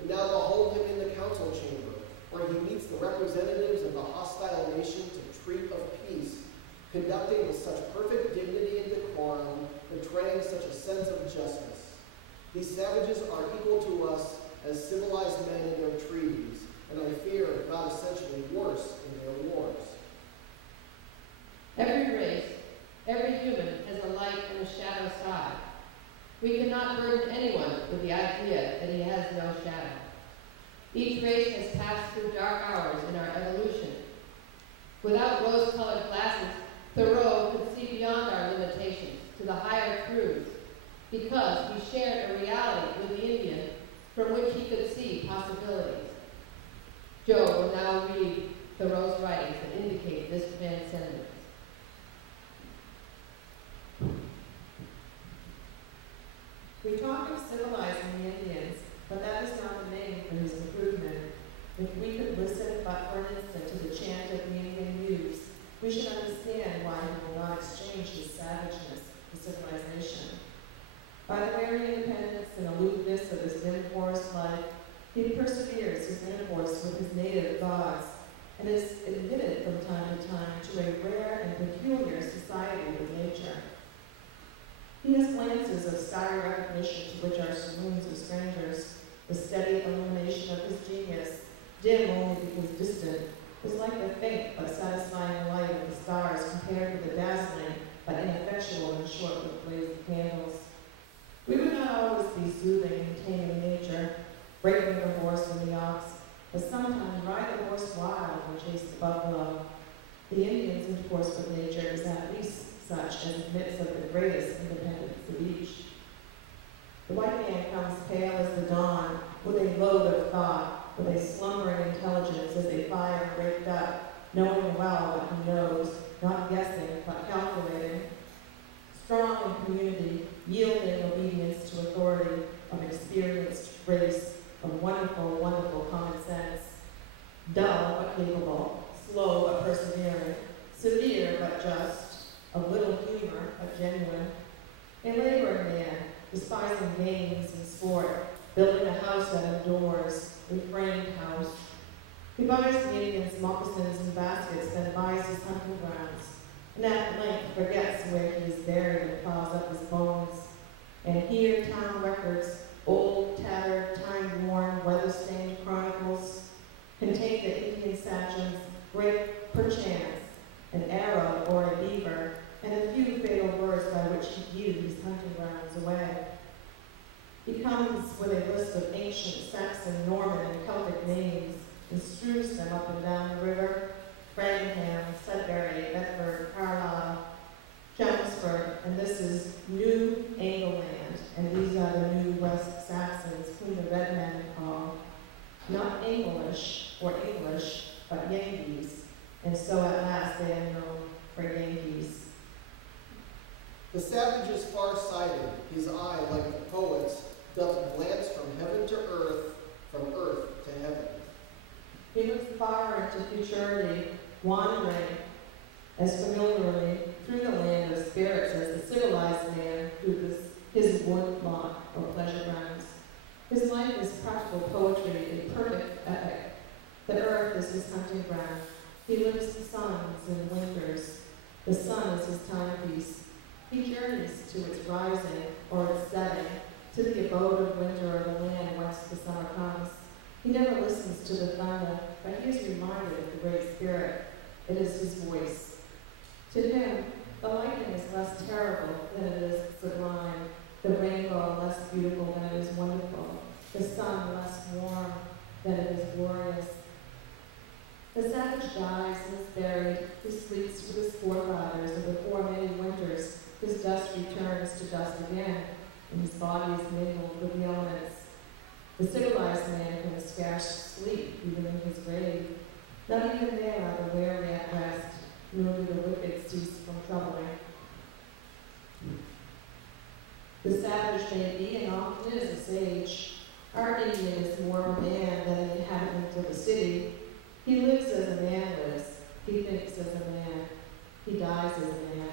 and now behold him in the council chamber, where he meets the representatives of the hostile nation to treat of peace, conducting with such perfect dignity and decorum, betraying such a sense of justice. These savages are equal to us as civilized men in their treaties, and I fear not essentially worse in their wars. Every race, every human has a light and a shadow side. We cannot burden anyone with the idea that he has no shadow. Each race has passed through dark hours in our evolution. Without rose-colored glasses, Thoreau could see beyond our limitations to the higher truths, because he shared a reality with the Indian from which he could see possibilities. Joe will now read Thoreau's writings that indicate this transcendence. We talk of civilizing the Indians, but that is not the name for his improvement. If we could listen but for an instant to the chant of the Indian youths, we should understand why he will not exchange his savageness for civilization. By the very independence and aloofness of his dim forest life, he perseveres his intercourse with his native gods, and is admitted from time to time to a rare and peculiar society with nature. He has glances of starry recognition to which our saloons are strangers. The steady illumination of his genius, dim only because distant, is like the faint but satisfying light of the stars compared with the dazzling but ineffectual and short-lived blaze of candles. We would not always be soothing and taming nature, breaking the horse and the ox, but sometimes ride the horse wild and chase the buffalo. The Indian's intercourse with nature is at least such as admits of the greatest independence of each. The white man comes pale as the dawn, with a load of thought, with a slumbering intelligence as a fire raked up, knowing well what he knows, not guessing, but calculating. Strong in community, yielding obedience to authority, of experienced grace, of wonderful, wonderful common sense. Dull but capable, slow but persevering, severe but just, of little humor but genuine. A laboring man, despising games and sport, building a house that endures, a framed house. He buys the Indian's moccasins and baskets, then buys his hunting grounds, and at length forgets where he is buried and plows up his bones. And here town records, old, tattered, time-worn, weather-stained chronicles, contain the Indian sachem's great perchance, an arrow or a beaver, and a few fatal words by which he viewed his hunting grounds away. He comes with a list of ancient Saxon, Norman, and Celtic names, and strews them up and down the river: Framingham, Sudbury, Bedford, Carlisle, Chelmsford, and this is New Angleland, and these are the New West Saxons, whom the red men call not English or English, but Yankees, and so at last they are known for Yankees. The savage is far-sighted, his eye, like the poet's, doth glance from heaven to earth, from earth to heaven. He looks far into futurity, wandering as familiarly through the land of spirits as the civilized man through his wood lot or pleasure grounds. His life is practical poetry, a perfect epic. The earth is his hunting ground. He lives the suns and winters. The sun is his timepiece. He journeys to its rising or its setting, to the abode of winter or the land whence the thunder, but he is reminded of the Great Spirit. It is his voice. To him, the lightning is less terrible than it is sublime, the rainbow less beautiful than it is wonderful, the sun less warm than it is glorious. The savage dies and is buried, who sleeps with his forefathers, and before many winters his dust returns to dust again, and his body is mingled with the elements. The civilized man can scarce sleep even in his grave. Not even there are the weary at rest, nor do the wicked cease from troubling. The savage may be and often is a sage. Our Indian is more of a man than an inhabitant of the city. He lives as a man lives. He thinks as a man. He dies as a man.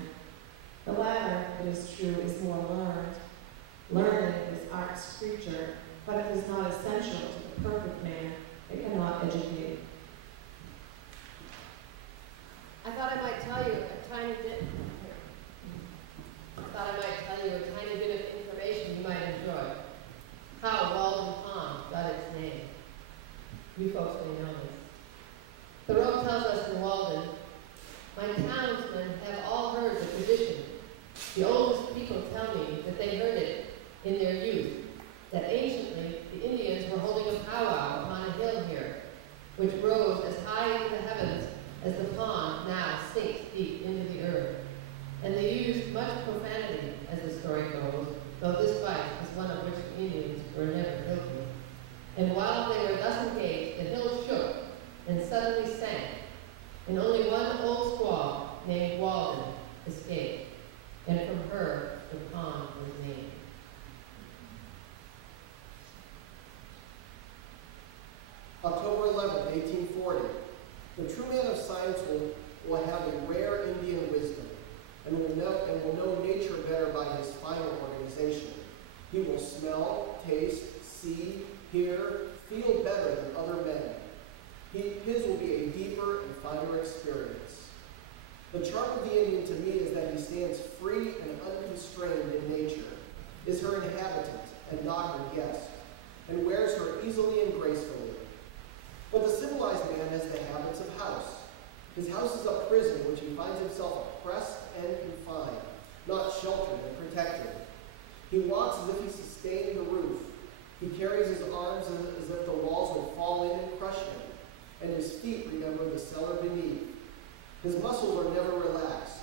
The latter, it is true, is more learned. Learning is art's creature, but it is not essential to the perfect man. It cannot educate. I thought I might tell you a tiny bit. Of information you might enjoy. How Walden Pond got its name. You folks may know this. Thoreau tells us in Walden, my townsmen have all heard the tradition. The oldest people tell me that they heard it in their youth, that anciently the Indians were holding a powwow upon a hill here, which rose as high into the heavens as the pond now sinks deep into the earth. And they used much profanity, as the story goes, though this fight is one of which the Indians were never guilty. And while they were thus engaged, the hill shook and suddenly sank, and only one old squaw named Walden escaped, and from her the pond was named. October 11, 1840. The true man of science will have a rare Indian wisdom, and will know nature better by his finer organization. He will smell, taste, see, hear, feel better than other men. His will be a deeper and finer experience. The charm of the Indian to me is that he stands free and unconstrained in nature, is her inhabitant and not her guest, and wears her easily and gracefully. But the civilized man has the habits of house. His house is a prison which he finds himself oppressed and confined, not sheltered and protected. He walks as if he sustained the roof. He carries his arms as if the walls would fall in and crush him, and his feet remember the cellar beneath. His muscles are never relaxed.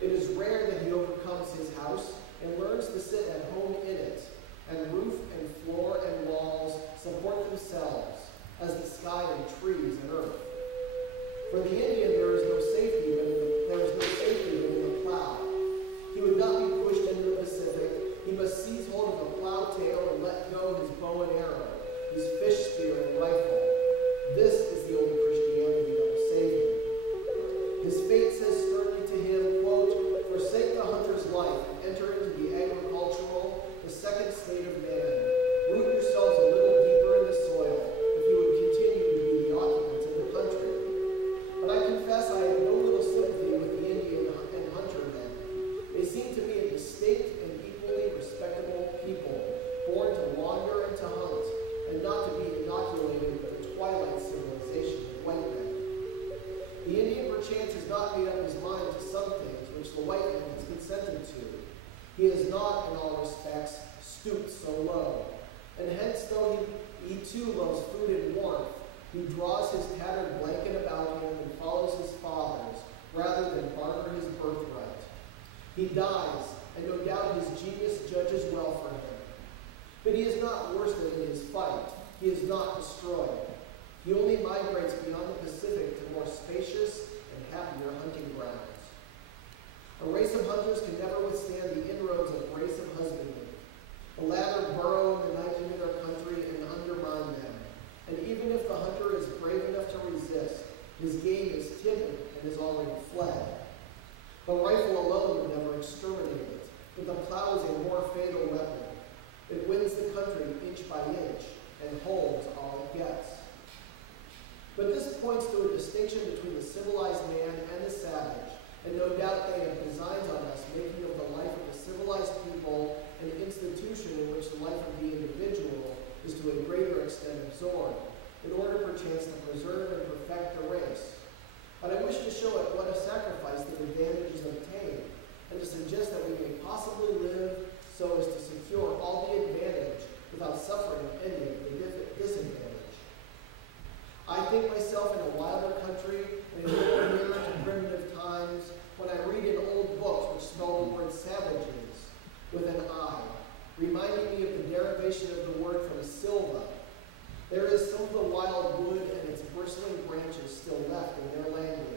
It is rare that he overcomes his house and learns to sit at home in it, and roof and floor and walls support themselves, as the sky and trees and earth. For the Indian, there is no safety but in the plow. He would not be pushed into the Pacific. He must seize hold of the plow tail and let go his bow and arrow, his fish spear and rifle. This is the only Christianity that will save him. His fate says sternly to him, quote, forsake the hunter's life and enter into the agricultural, the second state of man. Root yourselves a little deeper in the soil if you would continue to be the occupants of the country. But I confess I have no little sympathy with the Indian and hunter men. They seem to me a distinct and equally respectable people, born to wander and to hunt, and not to be inoculated with the twilight civilization of white men. The Indian perchance has not made up his mind to some things which the white man has consented to. He has not, in all respects, stooped so low. And hence, though he too loves food and warmth, he draws his tattered blanket about him and follows his fathers, rather than barter his birthright. He dies, and no doubt his genius judges well for him. But he is not worsted in his fight. He is not destroyed. He only migrates beyond the Pacific to more spacious and happier hunting grounds. A race of hunters can never withstand the inroads of a race of husbandmen. The latter burrow in the night into their country and undermine them. And even if the hunter is brave enough to resist, his game is timid and has already fled. The rifle alone would never exterminate it, but the plow is a more fatal weapon. It wins the country inch by inch and holds all it gets. But this points to a distinction between the civilized man and the savage, and no doubt they have designs on us making of the life of the civilized people an institution in which the life of the individual is to a greater extent absorbed, in order perchance show at what a sacrifice the advantage is obtained, and to suggest that we may possibly live so as to secure all the advantage without suffering any of the disadvantage. I think myself in a wilder country and a little nearer to primitive times when I read in old books which spell the word savages with an I, reminding me of the derivation of the word from silva. There is some of the wild wood and its bristling branches still left in their language.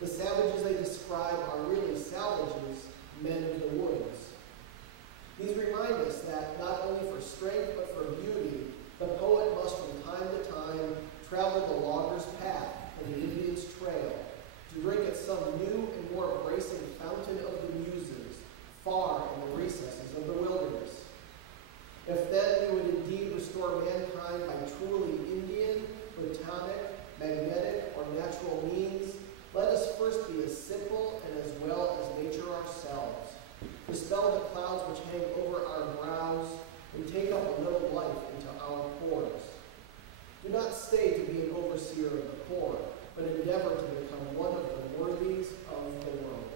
The savages they describe are really salvages, men of the woods. These remind us that not only for strength but for beauty, the poet must from time to time travel the logger's path and the Indian's trail to drink at some new and more embracing fountain of the muses, far in the recesses of the wilderness. If then we would indeed restore mankind by truly Indian, platonic, magnetic, or natural means, let us first be as simple and as well as nature ourselves, dispel the clouds which hang over our brows, and take up a little life into our pores. Do not stay to be an overseer of the poor, but endeavor to become one of the worthies of the world.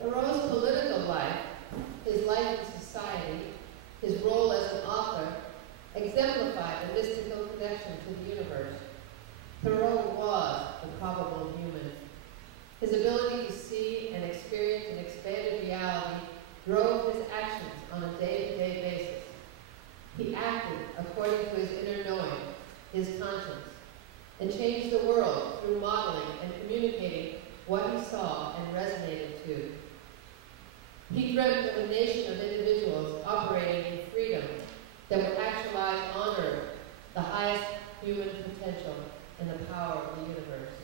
Thoreau's political life, his life in society, his role as an author, exemplify the mystical connection to the universe. Thoreau was the probable human. His ability to see and experience an expanded reality drove his actions on a day-to-day basis. He acted according to his inner knowing, his conscience, and changed the world through modeling and communicating what he saw and resonated to. He dreamt of a nation of individuals operating in freedom that would actualize on earth the highest human potential and the power of the universe.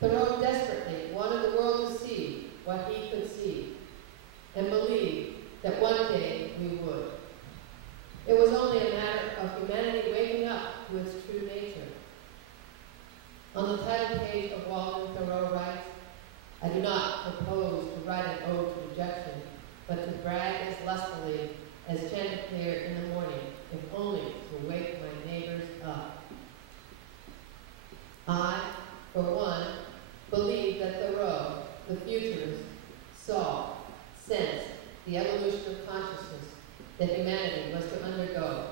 Thoreau desperately wanted the world to see what he could see and believed that one day we would. It was only a matter of humanity waking up to its true nature. On the title page of Walt, Thoreau writes, "I do not propose to write an ode to rejection, but to brag as lustily as chanticleer in the morning, if only to wake my neighbors up." I, for one, believe that Thoreau, the futurist, saw, sensed the evolution of consciousness that humanity was to undergo,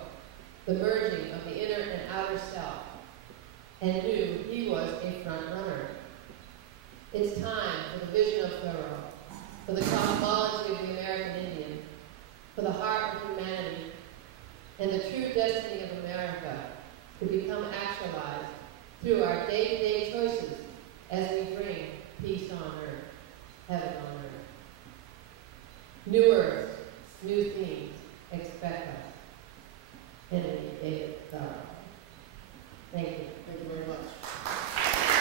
the merging of the inner and outer self, and knew he was a front runner. It's time for the vision of Thoreau, for the cosmology of the American Indian, for the heart of humanity, and the true destiny of America to become actualized through our day-to-day choices as we bring peace on earth, heaven on earth. New earth, new themes, expect us. Henry David Thoreau. Thank you. Thank you very much.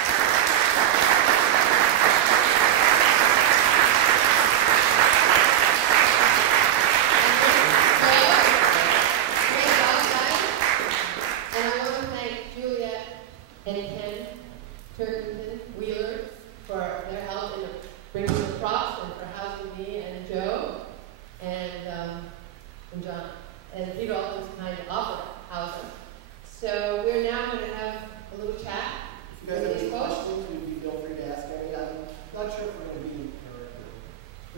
And I want to thank Juliet and Ken Turkington Wheeler for their help in bringing the props and for housing me and Joe and John and Peter Alton's kind of offered housing. So we're now going to have a little chat. If you guys have any questions, you feel free to ask any. I'm not sure if we're going to be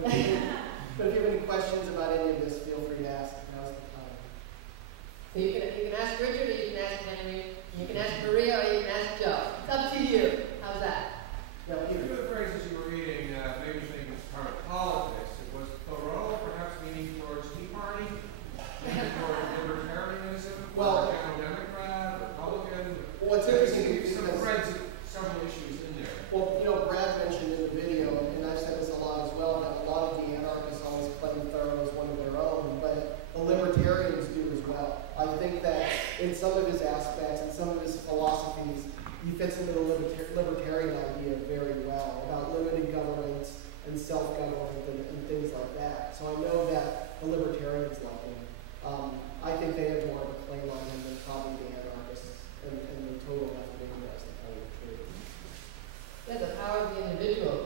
here. But if you have any questions about any of this, feel free to ask. Now's the time. So you can ask Richard, or you can ask Henry, you can ask Maria, or you can ask Joe. It's up to you. How's that? Yeah, Two of the phrases you were reading made me think of current politics. It was Thoreau perhaps leaning towards Tea Party, leaning towards libertarianism, Well, general Democrat, Republican. what's interesting is some threads, several issues in there. well, Brad mentioned in the video, and I've said this a lot as well, that a lot of the anarchists always claim Thoreau as one of their own, but the libertarians do as well. I think that in some of his aspects and some of his philosophies, he fits into the libertarian idea very well about limited government and self-government and things like that. So I know that the libertarians like him. I think they have more of a claim on him than probably the anarchists and the total left of England, to tell you the truth. Yeah, the power of the individual.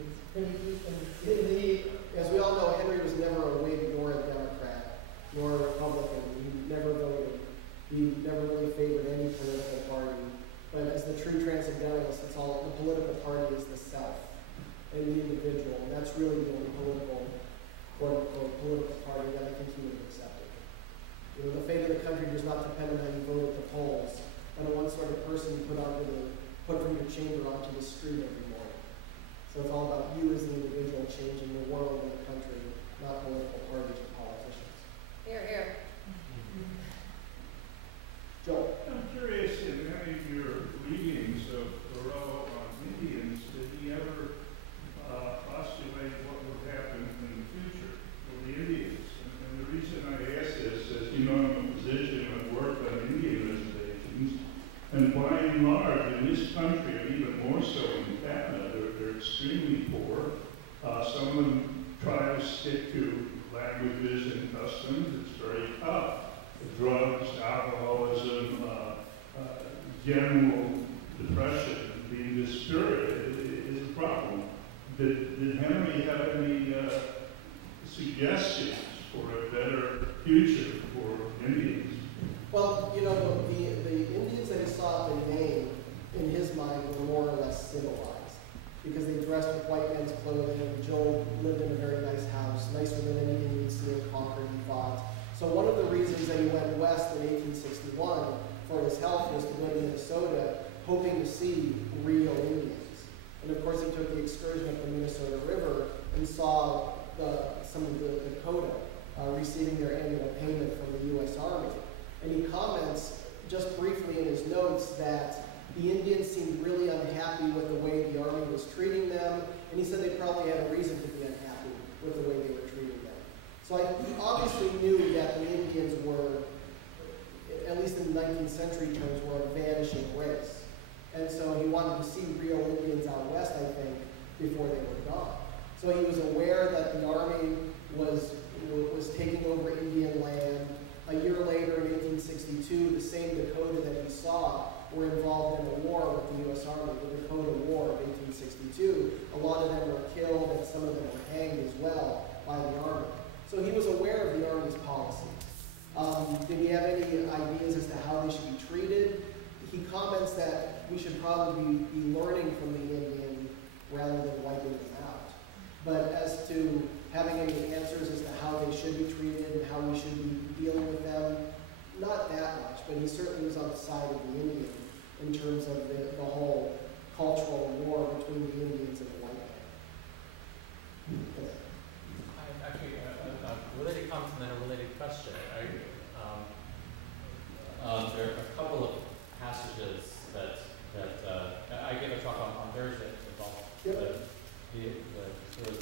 It's pretty deep and As we all know, Henry was never a Whig nor a Democrat nor a Republican. He never voted. He never really favored relate to languages and customs, it's very tough. Drugs, alcoholism, general depression, being dispirited is a problem. Did Henry have any suggestions for a better future for Indians? Well, you know, the Indians that he saw in Maine, in his mind, were more or less civilized because they dressed with white men's clothing. Joe lived in a very nice house, nicer than anything you'd see in Concord, he thought. So one of the reasons that he went west in 1861 for his health was to go to Minnesota, hoping to see real Indians. And of course, he took the excursion up the Minnesota River and saw some of the Dakota receiving their annual payment from the U.S. Army. And he comments just briefly in his notes that the Indians seemed really unhappy with the way the Army was treating them, and he said they probably had a reason to be unhappy with the way they were treating them. So he obviously knew that the Indians were, at least in the 19th century terms, were a vanishing race. And so he wanted to see real Indians out west, I think, before they were gone. So he was aware that the Army was taking over Indian land. A year later, in 1862, the same Dakota that he saw were involved in a war with the U.S. Army, the Dakota War of 1862. A lot of them were killed, and some of them were hanged as well by the Army. So he was aware of the Army's policy. Did he have any ideas as to how they should be treated? He comments that we should probably be learning from the Indian rather than wiping them out. But as to having any answers as to how they should be treated and how we should be dealing with them, not that much, but he certainly was on the side of the Indian in terms of the whole cultural war between the Indians and the white man. Actually, a related comment and then a related question. There are a couple of passages that I gave a talk on Thursday about the sort of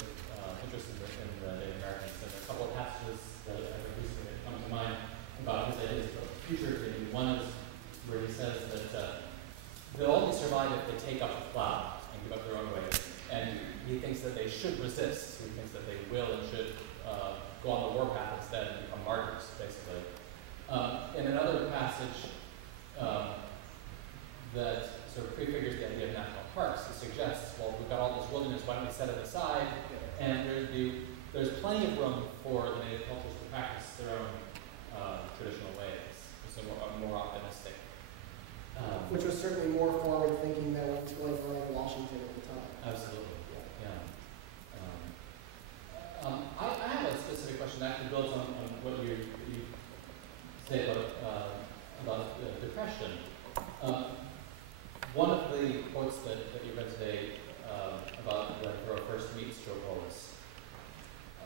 interest in the Native Americans. And there are a couple of passages that I think recently come to mind about his ideas of future. One is where he says that they'll only survive if they take up the plow and give up their own ways. And he thinks that they should resist. He thinks that they will and should go on the warpath instead and become martyrs, basically. In another passage that sort of prefigures the idea of national parks, it suggests, well, we've got all this wilderness, why don't we set it aside? And there's plenty of room for the native cultures to practice their own traditional ways. So more optimistic. Which was certainly more forward-thinking than what was going on in Washington at the time. Absolutely, yeah. I have a specific question that actually builds on what you say about depression. One of the quotes that you read today about when Thoreau first meets Joe Polis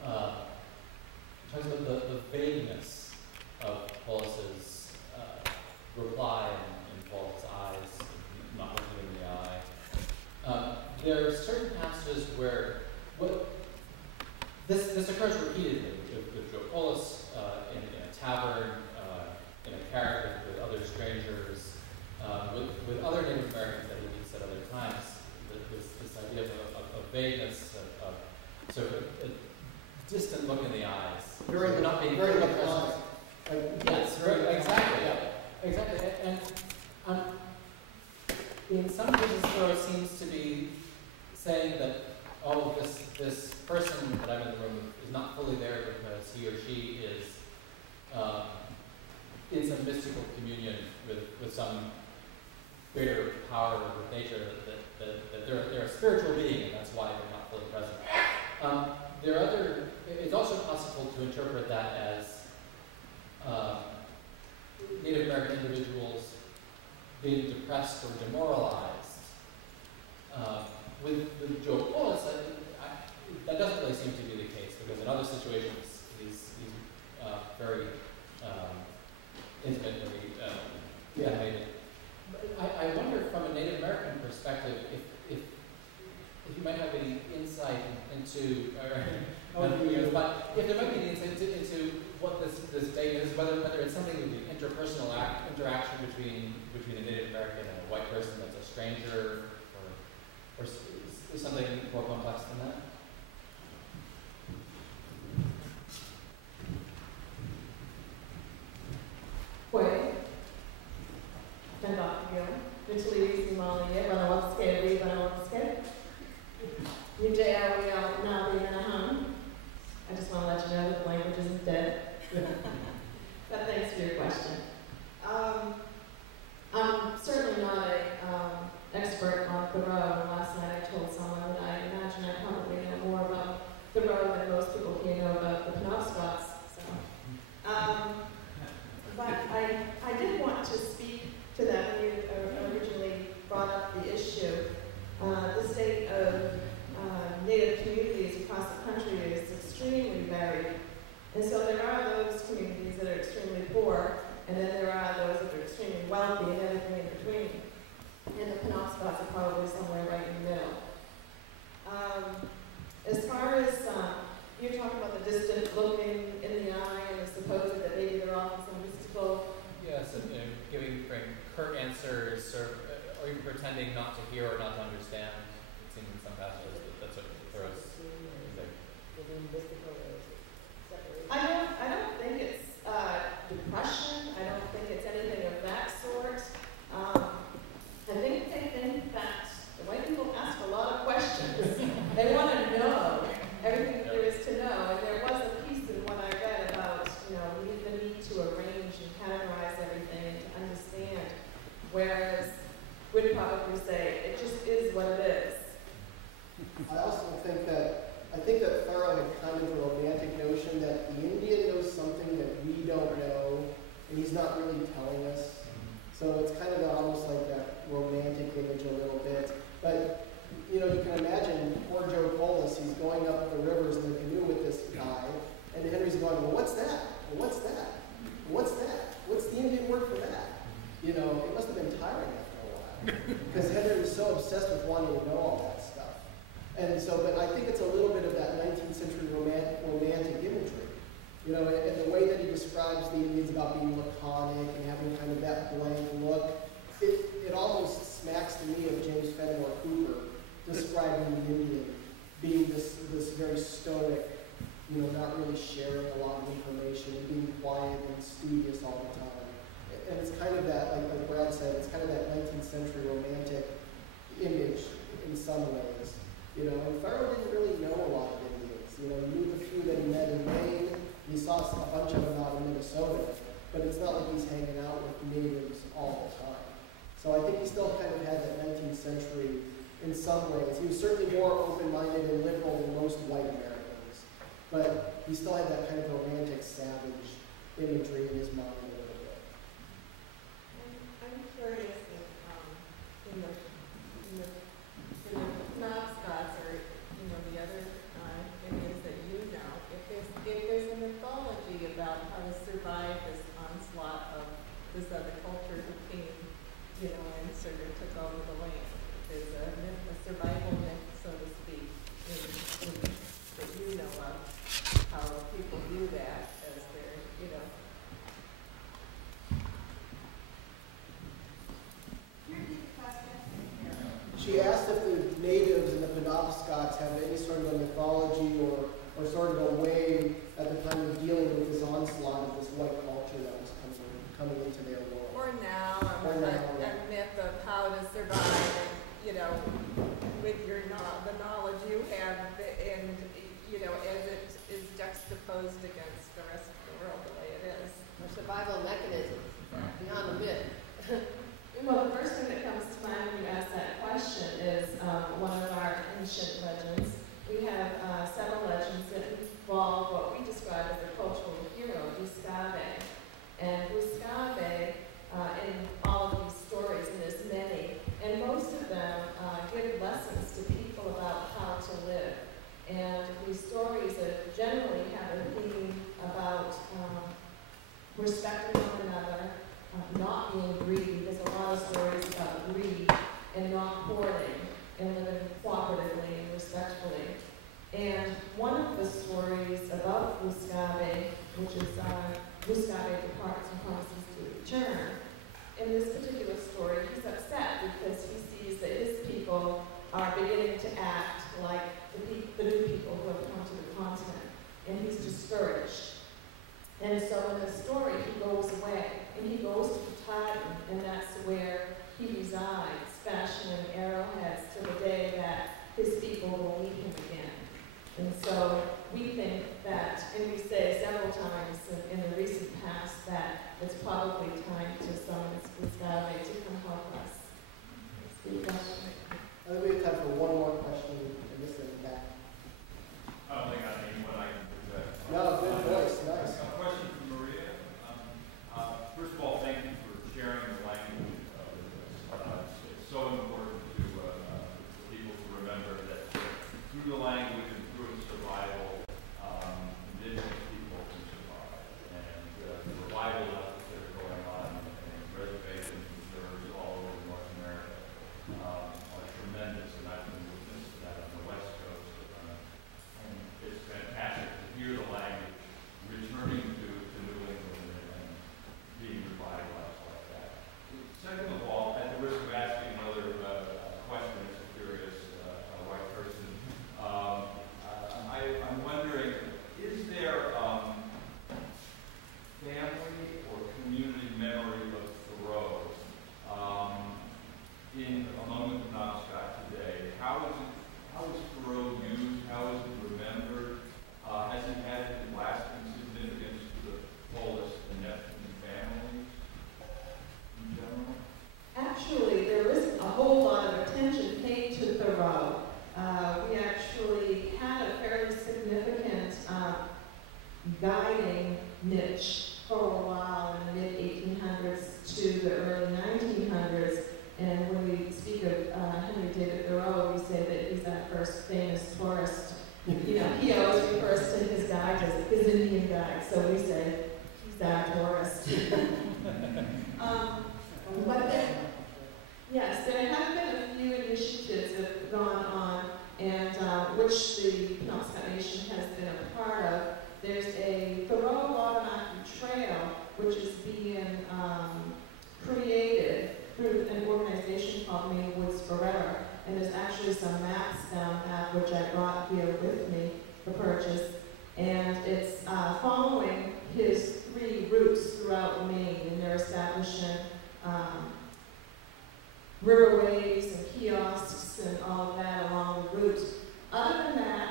talks about the vagueness of Polis's reply in Walt's eyes, not looking in the eye. There are certain passages where this occurs repeatedly with Joe Polis in a tavern, in a carriage with other strangers, with other Native Americans that he meets at other times. This idea of vagueness, of sort of a distant look in the eyes, not being very present. Yes, exactly. Yeah. Exactly. And in some cases, Thoreau seems to be saying that, oh, this person that I'm in the room with is not fully there because he or she is in some mystical communion with some greater power with nature, that they're a spiritual being, and that's why they're not fully present. It's also possible to interpret that as Native American individuals being depressed or demoralized. With Joe Polis, that doesn't really seem to be the case, because in other situations he's very intimately animated. I wonder, from a Native American perspective, if you might have any insight into, but if there might be any insight into what this date is, whether it's something with the interpersonal interaction between a Native American and a white person that's a stranger, or something more complex than that. Utilizi Maliye, Banawatske, Banawatske. Ujaya, Nabi, Naham. I just want to let you know that the language isn't dead. But thanks for your question. I'm certainly not an expert on Thoreau. Last night I told someone that I imagine I probably know more about Thoreau than most people here know about the Penobscots. But I did want to speak to that when you originally brought up the issue. The state of Native communities across the country is extremely varied. And so there are those communities that are extremely poor, and then there are those that are extremely wealthy and everything in between. And the Penobscots are probably somewhere right in the middle. As far as you're talking about the distant looking in the eye and supposing that maybe they're often some mystical. Yes, and giving curt answers, or even pretending not to hear or not to understand. It seems in some passages that's what Thoreau's like. I don't think it's depression. I don't think it's anything of that sort. I think they think that the white people ask a lot of questions. They want to know everything that there is to know. And there was a piece in what I read about, the need to arrange and categorize everything and to understand. Whereas we'd probably say it just is what it is. I also think that Thoreau had kind of a romantic notion that the Indian knows something that we don't know, and he's not really telling us. So it's kind of almost like that romantic image a little bit. But, you can imagine poor Joe Polis, he's going up the rivers in the canoe with this guy, and Henry's going, well, what's that? Well, what's that? What's that? What's the Indian word for that? It must have been tiring after a while. Because Henry was so obsessed with wanting to know all that stuff. And so, but I think it's a little bit of that 19th century romantic imagery. And the way that he describes the Indians about being laconic and having kind of that blank look, it almost smacks to me of James Fenimore Cooper describing the Indian being this very stoic, not really sharing a lot of information and being quiet and studious all the time. And it's kind of that, like Brad said, it's kind of that 19th century romantic image in some ways. And Thoreau didn't really know a lot of Indians. He knew the few that he met in Maine. He saw a bunch of them out in Minnesota, but it's not like he's hanging out with natives all the time. So I think he still kind of had that 19th century in some ways. He was certainly more open-minded and liberal than most white Americans, but he still had that kind of romantic, savage imagery in his mind a little bit. I'm curious if in the Penobscots or the other Indians that if there's a mythology about how to survive this onslaught of this other culture who came, and sort of took over the land. There's a myth, a survival myth, so to speak, that you know of, how people do that as they're, She asked if the natives and the Penobscots have any sort of a mythology or sort of a way at the time of dealing with this onslaught of this white culture that was coming into their world. or now, a myth of how to survive, with the knowledge you have, and as it is juxtaposed against the rest of the world the way it is. Or survival mechanisms beyond the myth. Well, the first thing that comes to mind when you ask that question is one of our ancient legends. We have several legends that involve what we describe as a cultural hero, Buscabe. And Buscabe, in all of these stories, and there's many, and most of them give lessons to people about how to live. And these stories generally have a theme about respecting one another, not being greedy. There's a lot of stories about greed and not hoarding and living cooperatively and respectfully. And one of the stories about Buscabe, which is Buscabe departs and promises to return. In this particular story, he's upset because he sees that his people are beginning to act like the new people who have come to the continent, and he's discouraged. And so in the story, he goes away, and he goes to Katahdin, and that's where he resides, fashioning arrowheads to the day that his people will meet him again. And so we think that, and we say several times in the recent past, that it's probably time to summon Skylight to come help us. Good question. I think we have time for one more question in this in the back. I don't think I need one I can do that. No, good voice, nice. A question from Maria. First of all, thank you for sharing the language of this. It's so important to people to remember that through the language and through its survival, indigenous people can survive. And the revival efforts that are going on in reservations and reserves all over North America are tremendous, and I've been witness to that on the West Coast. And it's fantastic to hear the language returning to New England and being revitalized like that. Second of all, at the risk of asking another question as a curious white person, I'm wondering, is there family or community memory of Thoreau among the Penobscot today? How is Thoreau used? How is it remembered? Has it had any lasting significance to the Polis and Neptune families in general? Actually, there isn't a whole lot of attention paid to Thoreau. We actually had a fairly significant guiding niche for a while in the mid-1800s to the early 1900s. And when we speak of Henry David Thoreau, we say that he's that first famous tourist. You know, he always refers to his guide as his Indian guide, so we say he's that tourist. But then, yes, there have been a few initiatives that have gone on, and which the Penobscot Nation has been a part of. There's a Thoreau Wabanaki Trail, which is being created through an organization called Maine Woods Forever. And there's actually some maps down that which I brought here with me for purchase. And it's following his 3 routes throughout Maine, and they're establishing riverways and kiosks and all of that along the route. Other than that,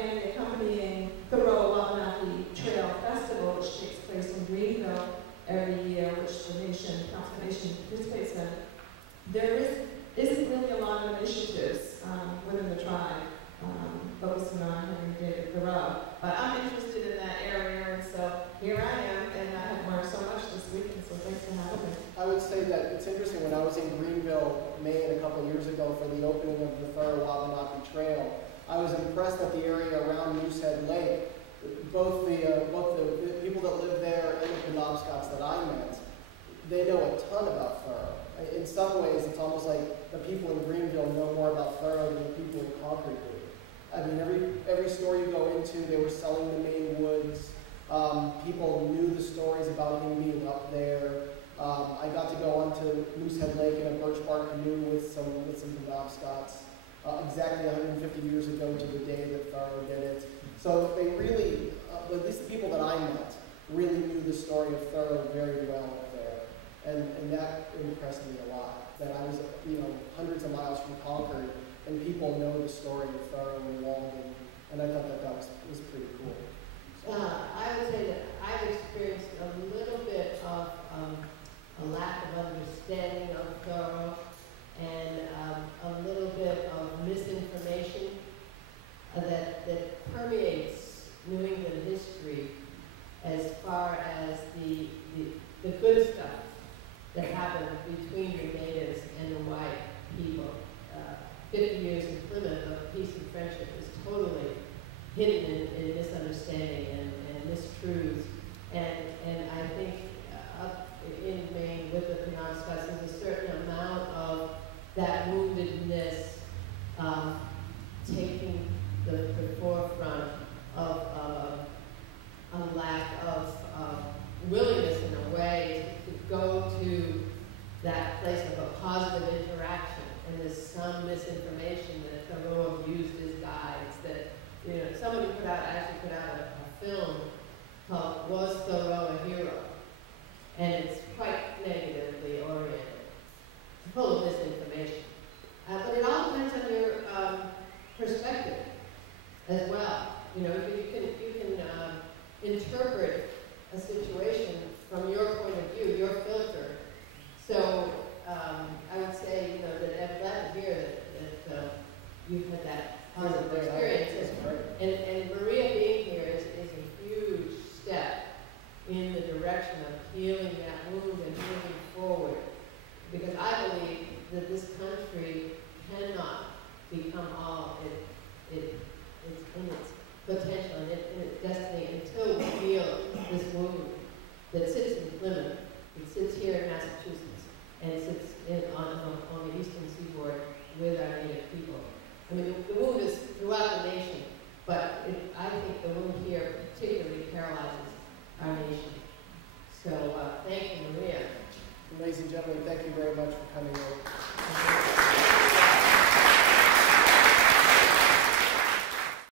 and the accompanying Thoreau Wabanaki Trail Festival, which takes place in Greenville every year, which the Penobscot Nation participates in, there isn't really a lot of initiatives within the tribe focusing on Henry David Thoreau. But I'm interested in that area, and so here I am, and I have learned so much this weekend, so thanks for having me. I would say that it's interesting, when I was in Greenville, Maine a couple of years ago for the opening of the Thoreau Wabanaki Trail, I was impressed that the area around Moosehead Lake, both the people that live there and the Penobscots that I met, they know a ton about Thoreau. In some ways, it's almost like the people in Greenville know more about Thoreau than the people in Concord do. I mean, every store you go into, they were selling the Maine woods. People knew the stories about him being up there. I got to go onto Moosehead Lake in a birch bark canoe with some Penobscots exactly 150 years ago to the day that Thoreau did it. So they really, at least the people that I met, really knew the story of Thoreau very well up there. And that impressed me a lot, that I was, hundreds of miles from Concord, and people know the story of Thoreau and Walt, and I thought that was pretty cool. So. I would say that I've experienced a little bit of a lack of understanding of Thoreau and a little bit of misinformation that permeates New England history as far as the good stuff that happened between the natives and the white people. 50 years in Plymouth of peace and friendship is totally hidden in misunderstanding and mistruths. And I think up in Maine with the Penobscots, there's a certain amount of that woundedness taking the forefront of a lack of willingness in a way to go to that place of a positive interaction. And there's some misinformation that Thoreau used as guides that, somebody actually put out a film called Was Thoreau a Hero? And it's quite negatively oriented. full of misinformation. But it all depends on your perspective as well. You know, you can interpret a situation from your point of view, your filter. So I would say, you know, that I'm glad to hear that you've had that positive experience. And Maria being here is a huge step in the direction of healing that wound and moving forward. Because I believe that this country cannot become all it's in its potential and in its destiny until we heal this wound that sits in Plymouth, it sits here in Massachusetts, and sits on the eastern seaboard with our Native people. I mean, the wound is throughout the nation, but I think the wound here particularly paralyzes our nation. So thank you, Maria. Ladies and gentlemen, thank you very much for coming over.